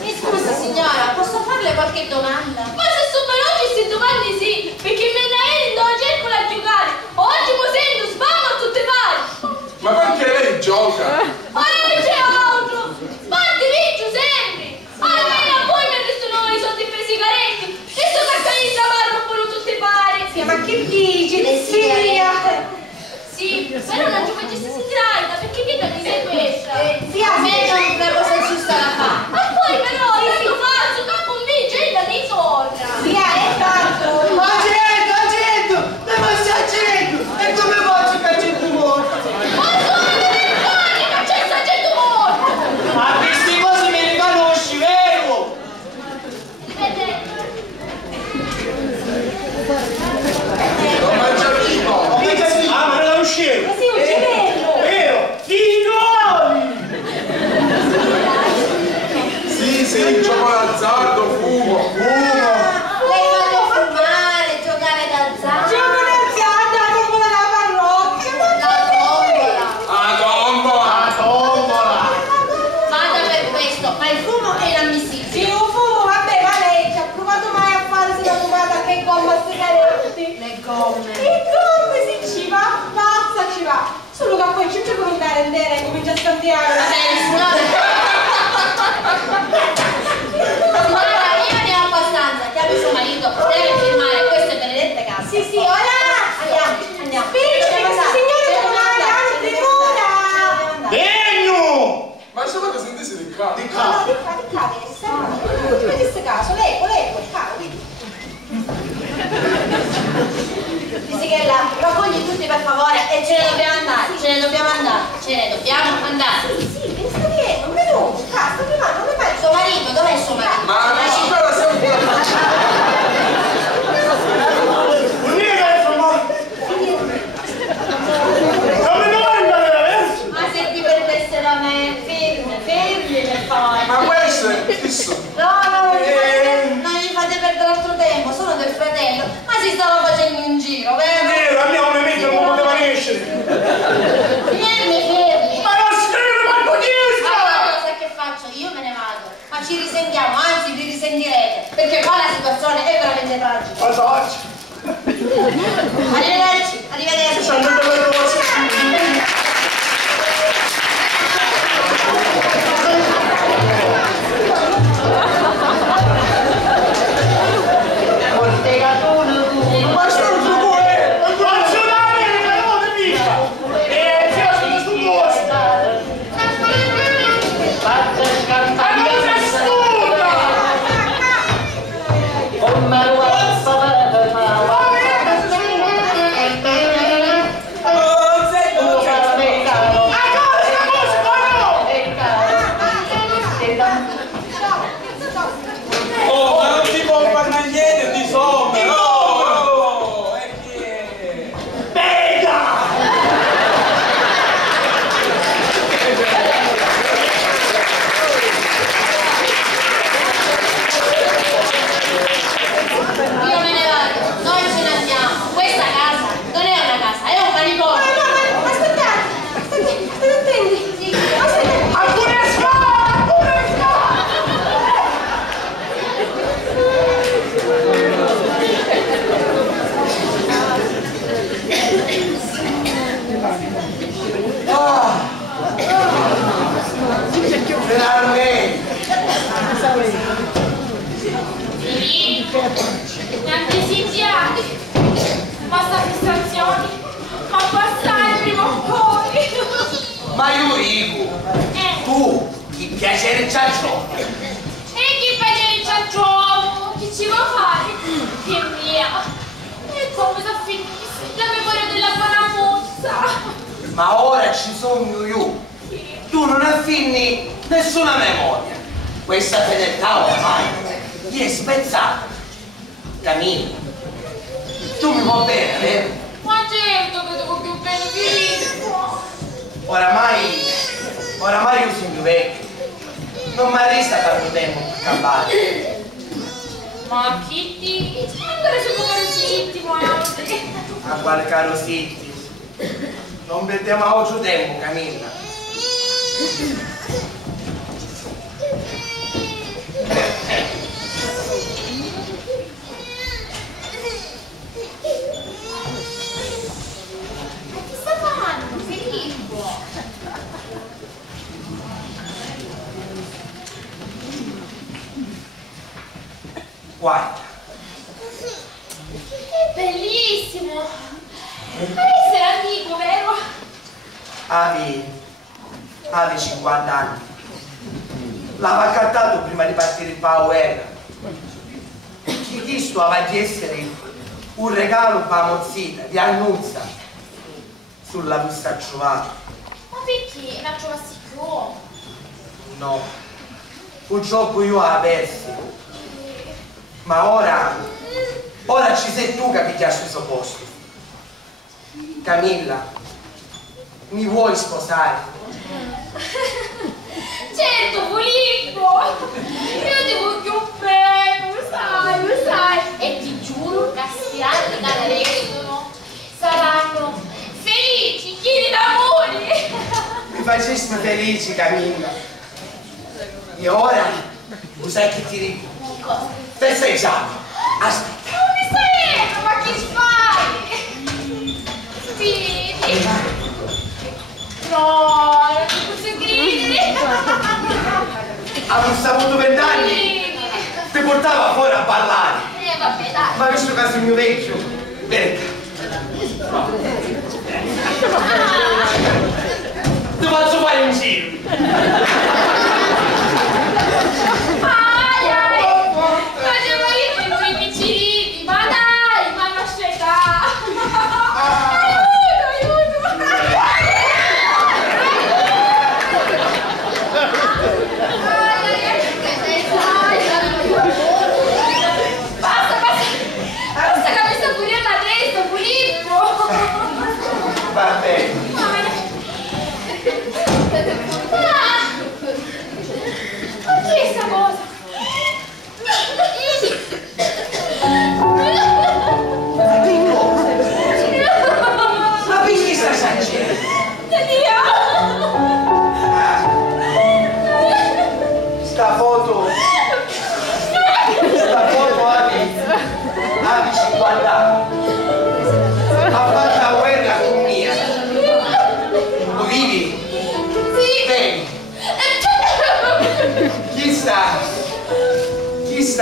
Mi scusi signora, posso farle qualche domanda? Ma se sono veloci queste domande sì, perché me ne non cerco a giocare. Oggi mi sento sbamo a tutte pari. Ma perché lei gioca? Ma non c'è altro. Sbatti vincio sempre. Almeno a voi mi restano i soldi per i sigaretti. E sto caccani di tamarro per tutte pari. Sì, ma che dici? Sì, però non ci facessi sentire perché che non mi sei questa? Sì, a me non una cosa giusta da fare. Ma poi però, tanto faccio, che convince da dei soldi. Sì, è tanto. Accendo! Devo essere accendo! E come faccio che accendo morto? Ma sono dei buoni che c'è sta gente morta. Ma queste cose me le conosci, vero? Non mangia Pico! Ah, ma non uscire! Ma sì, un gemello. Vero! Figlioli! Sì, gioco d'azzardo, fumo! Lei fate fumare, giocare d'azzardo. Gioco d'azzardo, la tombola della parrocchia. La tombola. Ah, tombola! Tombola! Vada per questo, ma il fumo è inammissibile. Sì, un fumo, vabbè, ma lei ci ha provato mai a fare se la fumata che gomma sigaretti? Le gomme. E come si ci va? Pazza ci va. Solo che poi ci con un carendere e comincia a scandire. Signora, io ne ho abbastanza. Chiami suo marito, deve firmare queste benedette case. Sì, ora Andiamo. spingi questi signori comunali, anzi, ora. Degno! Ma solo che sentisse di capo! Di No, capo! di cade, ti metti questo caso, leggo, il caro, vedi. Ti si che là, raccogli tutti per favore e ce ne dobbiamo andare, ce ne dobbiamo andare. Sì, che sta bene, non vedo, cazzo, prima non mi fai. Suo marito, dov'è suo marito? Ma non si parla sempre Ma se ti perdesse da me, fermi per favore. Ma questo è fisso. No, non gli fate perdere altro tempo, sono del fratello, ma si stava facendo un giro, vero? Vero, andiamo a mettere come poteva nascere. Fermi. Ma non si deve manco Ma allora, sai che faccio? Io me ne vado, ma ci risentiamo, anzi vi risentirete, perché qua la situazione è veramente tragica. Passaggi. Arrivederci, Neanche sinziati, basta fissazioni, ma passare prima o poi. Ma io dico, tu chi piacere c'ha ciò? E chi piacere c'ha ciò? Chi ci vuoi fare? Che mia! E come sta finisse la memoria della buona mozza? Ma ora ci sono io. Tu non affini nessuna memoria. Questa fedeltà ormai gli è spezzata. Camilla, tu mi vuoi bene, vero? Ma certo che devo più bene Filippo. Oramai io sono più vecchio. Non mi resta tanto tempo per campare. Ma Kitty, ancora siamo carositi, guardi. Ma quale caro Sitti? Non perdiamo altro tempo, Camilla. Guarda. È bellissimo. Devi essere amico, vero? Avevi 50 anni. L'aveva accattato prima di partire il Power. Chi questo aveva di essere un regalo per la mozzita di Annuzza sulla vista trovata. Ma perché la trovassi più? No, purtroppo io la persi. Ma ora ci sei tu che picchia al suo posto. Camilla, mi vuoi sposare? Certo, Filippo! Io ti voglio bene, lo sai! E ti giuro che questi anni che adesso saranno felici, pieni d'amore! Mi facesti felici, Camilla. E ora, lo sai che ti dico? Festeggiamo! Aspetta! Non mi stai, ma che fai? Vedi? No, non ti posso credere! Avrò avuto 20 anni! Ti portava fuori a ballare! Vabbè, dai! Ma questo caso il mio vecchio! Venga! Ti faccio fare un giro! Ma dai, ma non scelta!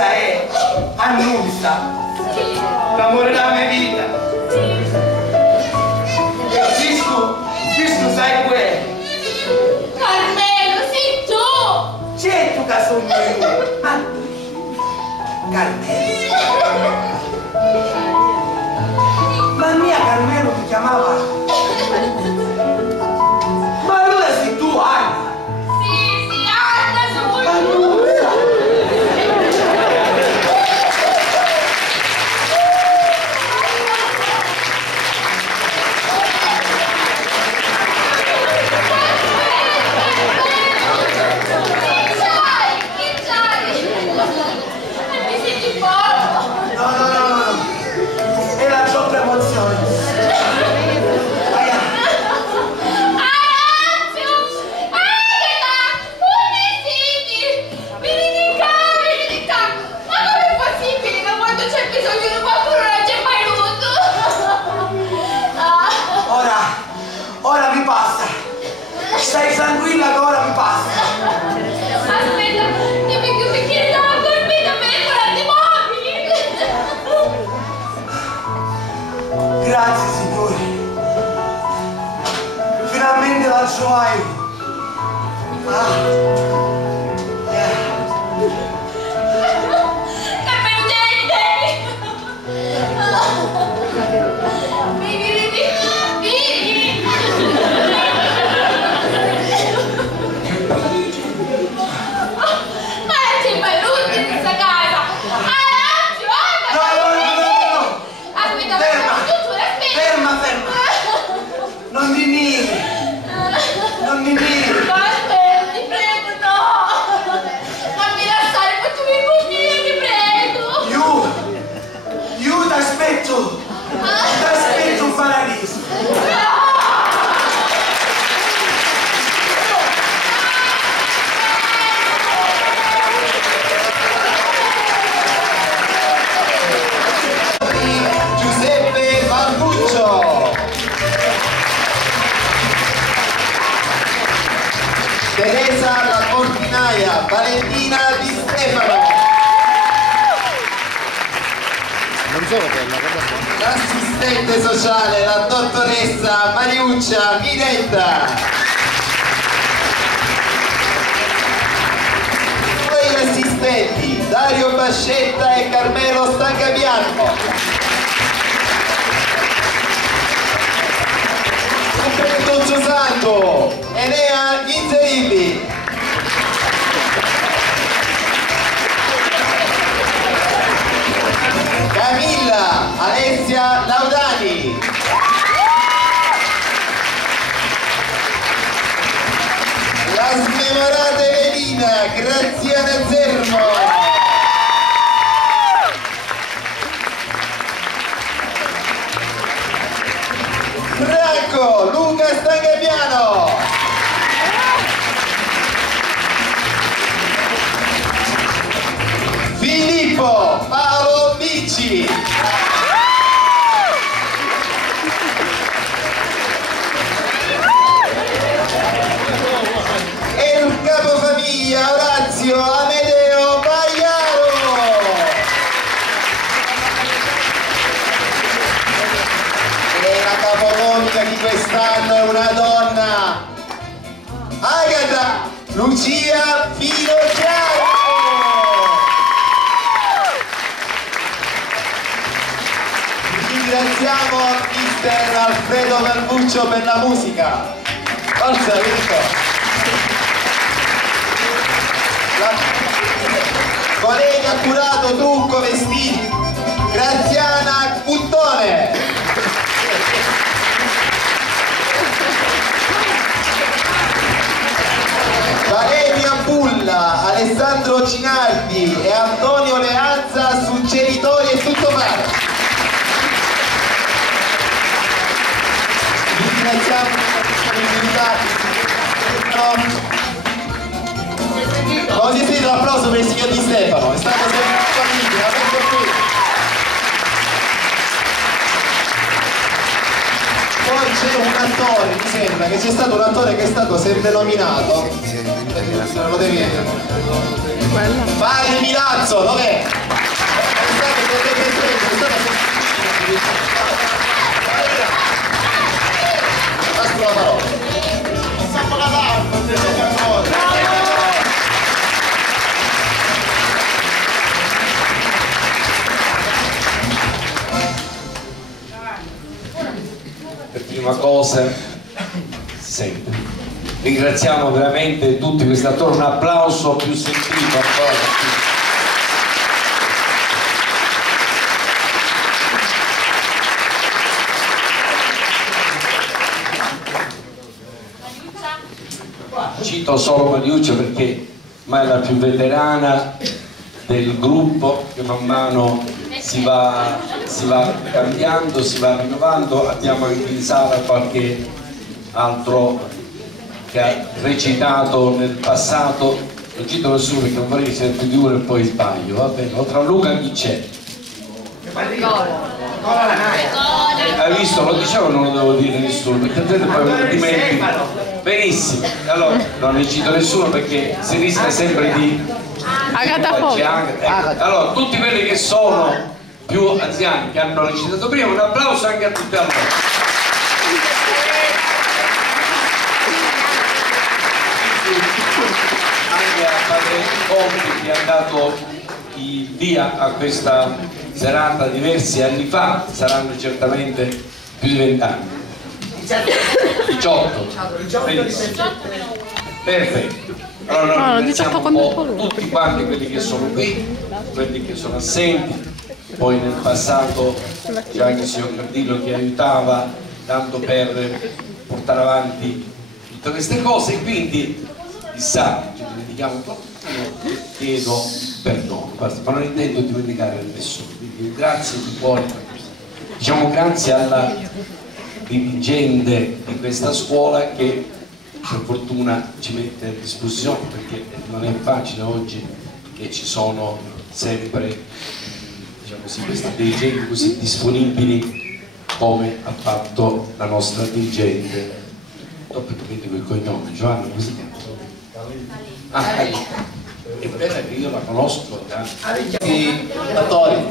questa è Annusa, l'amore della mia vita. E Gisto sai quel? Carmelo, sei tu! Certo che sono io! Carmelo! Ma mia Carmelo ti chiamava? Ma allora sei tu, Anna! Sì, Anna, sono io! Stai tranquilla che ora mi passa. Aspetta, ti becco un bicchiere d'acqua e vedo per mobili. Grazie signore. Finalmente la trovai. Carmelo, gente! Vieni! Ma c'è Ballucci in questa casa! No! Aspetta, Ferma! Non mi miri! Carmelo, ti prego, no! Fammi lasciare, facciami il buchino, ti prego! Io t'aspetto in paradiso! Giuseppe Barbuccio, Teresa la portinaia, Valentina Di Stefano, l'assistente sociale, la dottoressa Mariuccia Miretta, poi gli assistenti Dario Bascetta e Carmelo Stancapiano. Don Santo, Enea Inzerilli, Camilla Alessia Laudani, la smemorata Evelina Graziana Zermo, Franco Luca Stancapiano, Filippo Paolo Bicci, e il capofamiglia Orazio Amedeo Pagliaro. E la capocomica di quest'anno è una donna, Agata Lucia Finocchiaro. Ringraziamo mister Alfredo Barbuccio per la musica. Forza Virgo. Collega ha curato trucco vestiti, Graziana Cuttone. Valeria Bulla, Alessandro Cinardi e Antonio Leanza su Genitori e tutto male. Ringraziamo per la disponibilità. Come si sente l'applauso per il signor Di Stefano? È stato sempre un famiglia, qui. Poi c'è un attore, mi sembra che c'è stato un attore che è stato sempre nominato. Lo devi... Vai Milazzo, dov'è? Passo la parola. Sacco la Per prima cosa, sempre. Ringraziamo veramente tutti questi attori, un applauso più sentito ancora. Cito solo Mariuccia perché ormai è la più veterana del gruppo, che man mano si va cambiando, si va rinnovando. Abbiamo anche in sala qualche altro che ha recitato nel passato, non cito nessuno perché non vorrei che sia più di uno e poi sbaglio, va bene? Oltre a Luca chi c'è? Hai visto? Lo dicevo, non lo devo dire a nessuno perché altrimenti poi mi dimentico. Benissimo, allora non ne cito nessuno perché si rischia sempre di... Allora, tutti quelli che sono più anziani, che hanno recitato prima, un applauso anche a tutti a loro. Anche a Padre Conti che ha dato il via a questa serata diversi anni fa, saranno certamente più di 20 anni. 18. Perfetto. Allora noi ringraziamo un po' tutti quanti quelli che sono qui, quelli che sono assenti, poi nel passato c'è anche il signor Cardillo che aiutava tanto per portare avanti tutte queste cose, e quindi chissà, ci dimentichiamo un po', chiedo perdono, ma non intendo dimenticare nessuno, quindi grazie di cuore, diciamo grazie alla dirigente di questa scuola che per fortuna ci mette a disposizione, perché non è facile oggi che ci sono sempre, diciamo così, questi dirigenti così disponibili come ha fatto la nostra dirigente, dopo capite quel cognome, Giovanna, come si chiama? Ah, è bella che io la conosco da attori.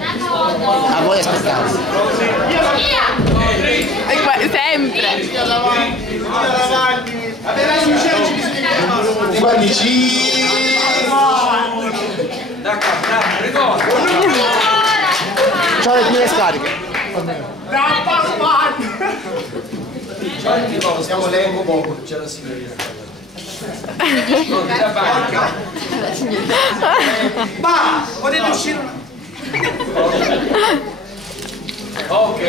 A voi aspettate. Sempre. Tutti quanti ci... C'ho le mie scariche. Siamo lengo poco, c'è la signorina. Ma potete uscire. Ok.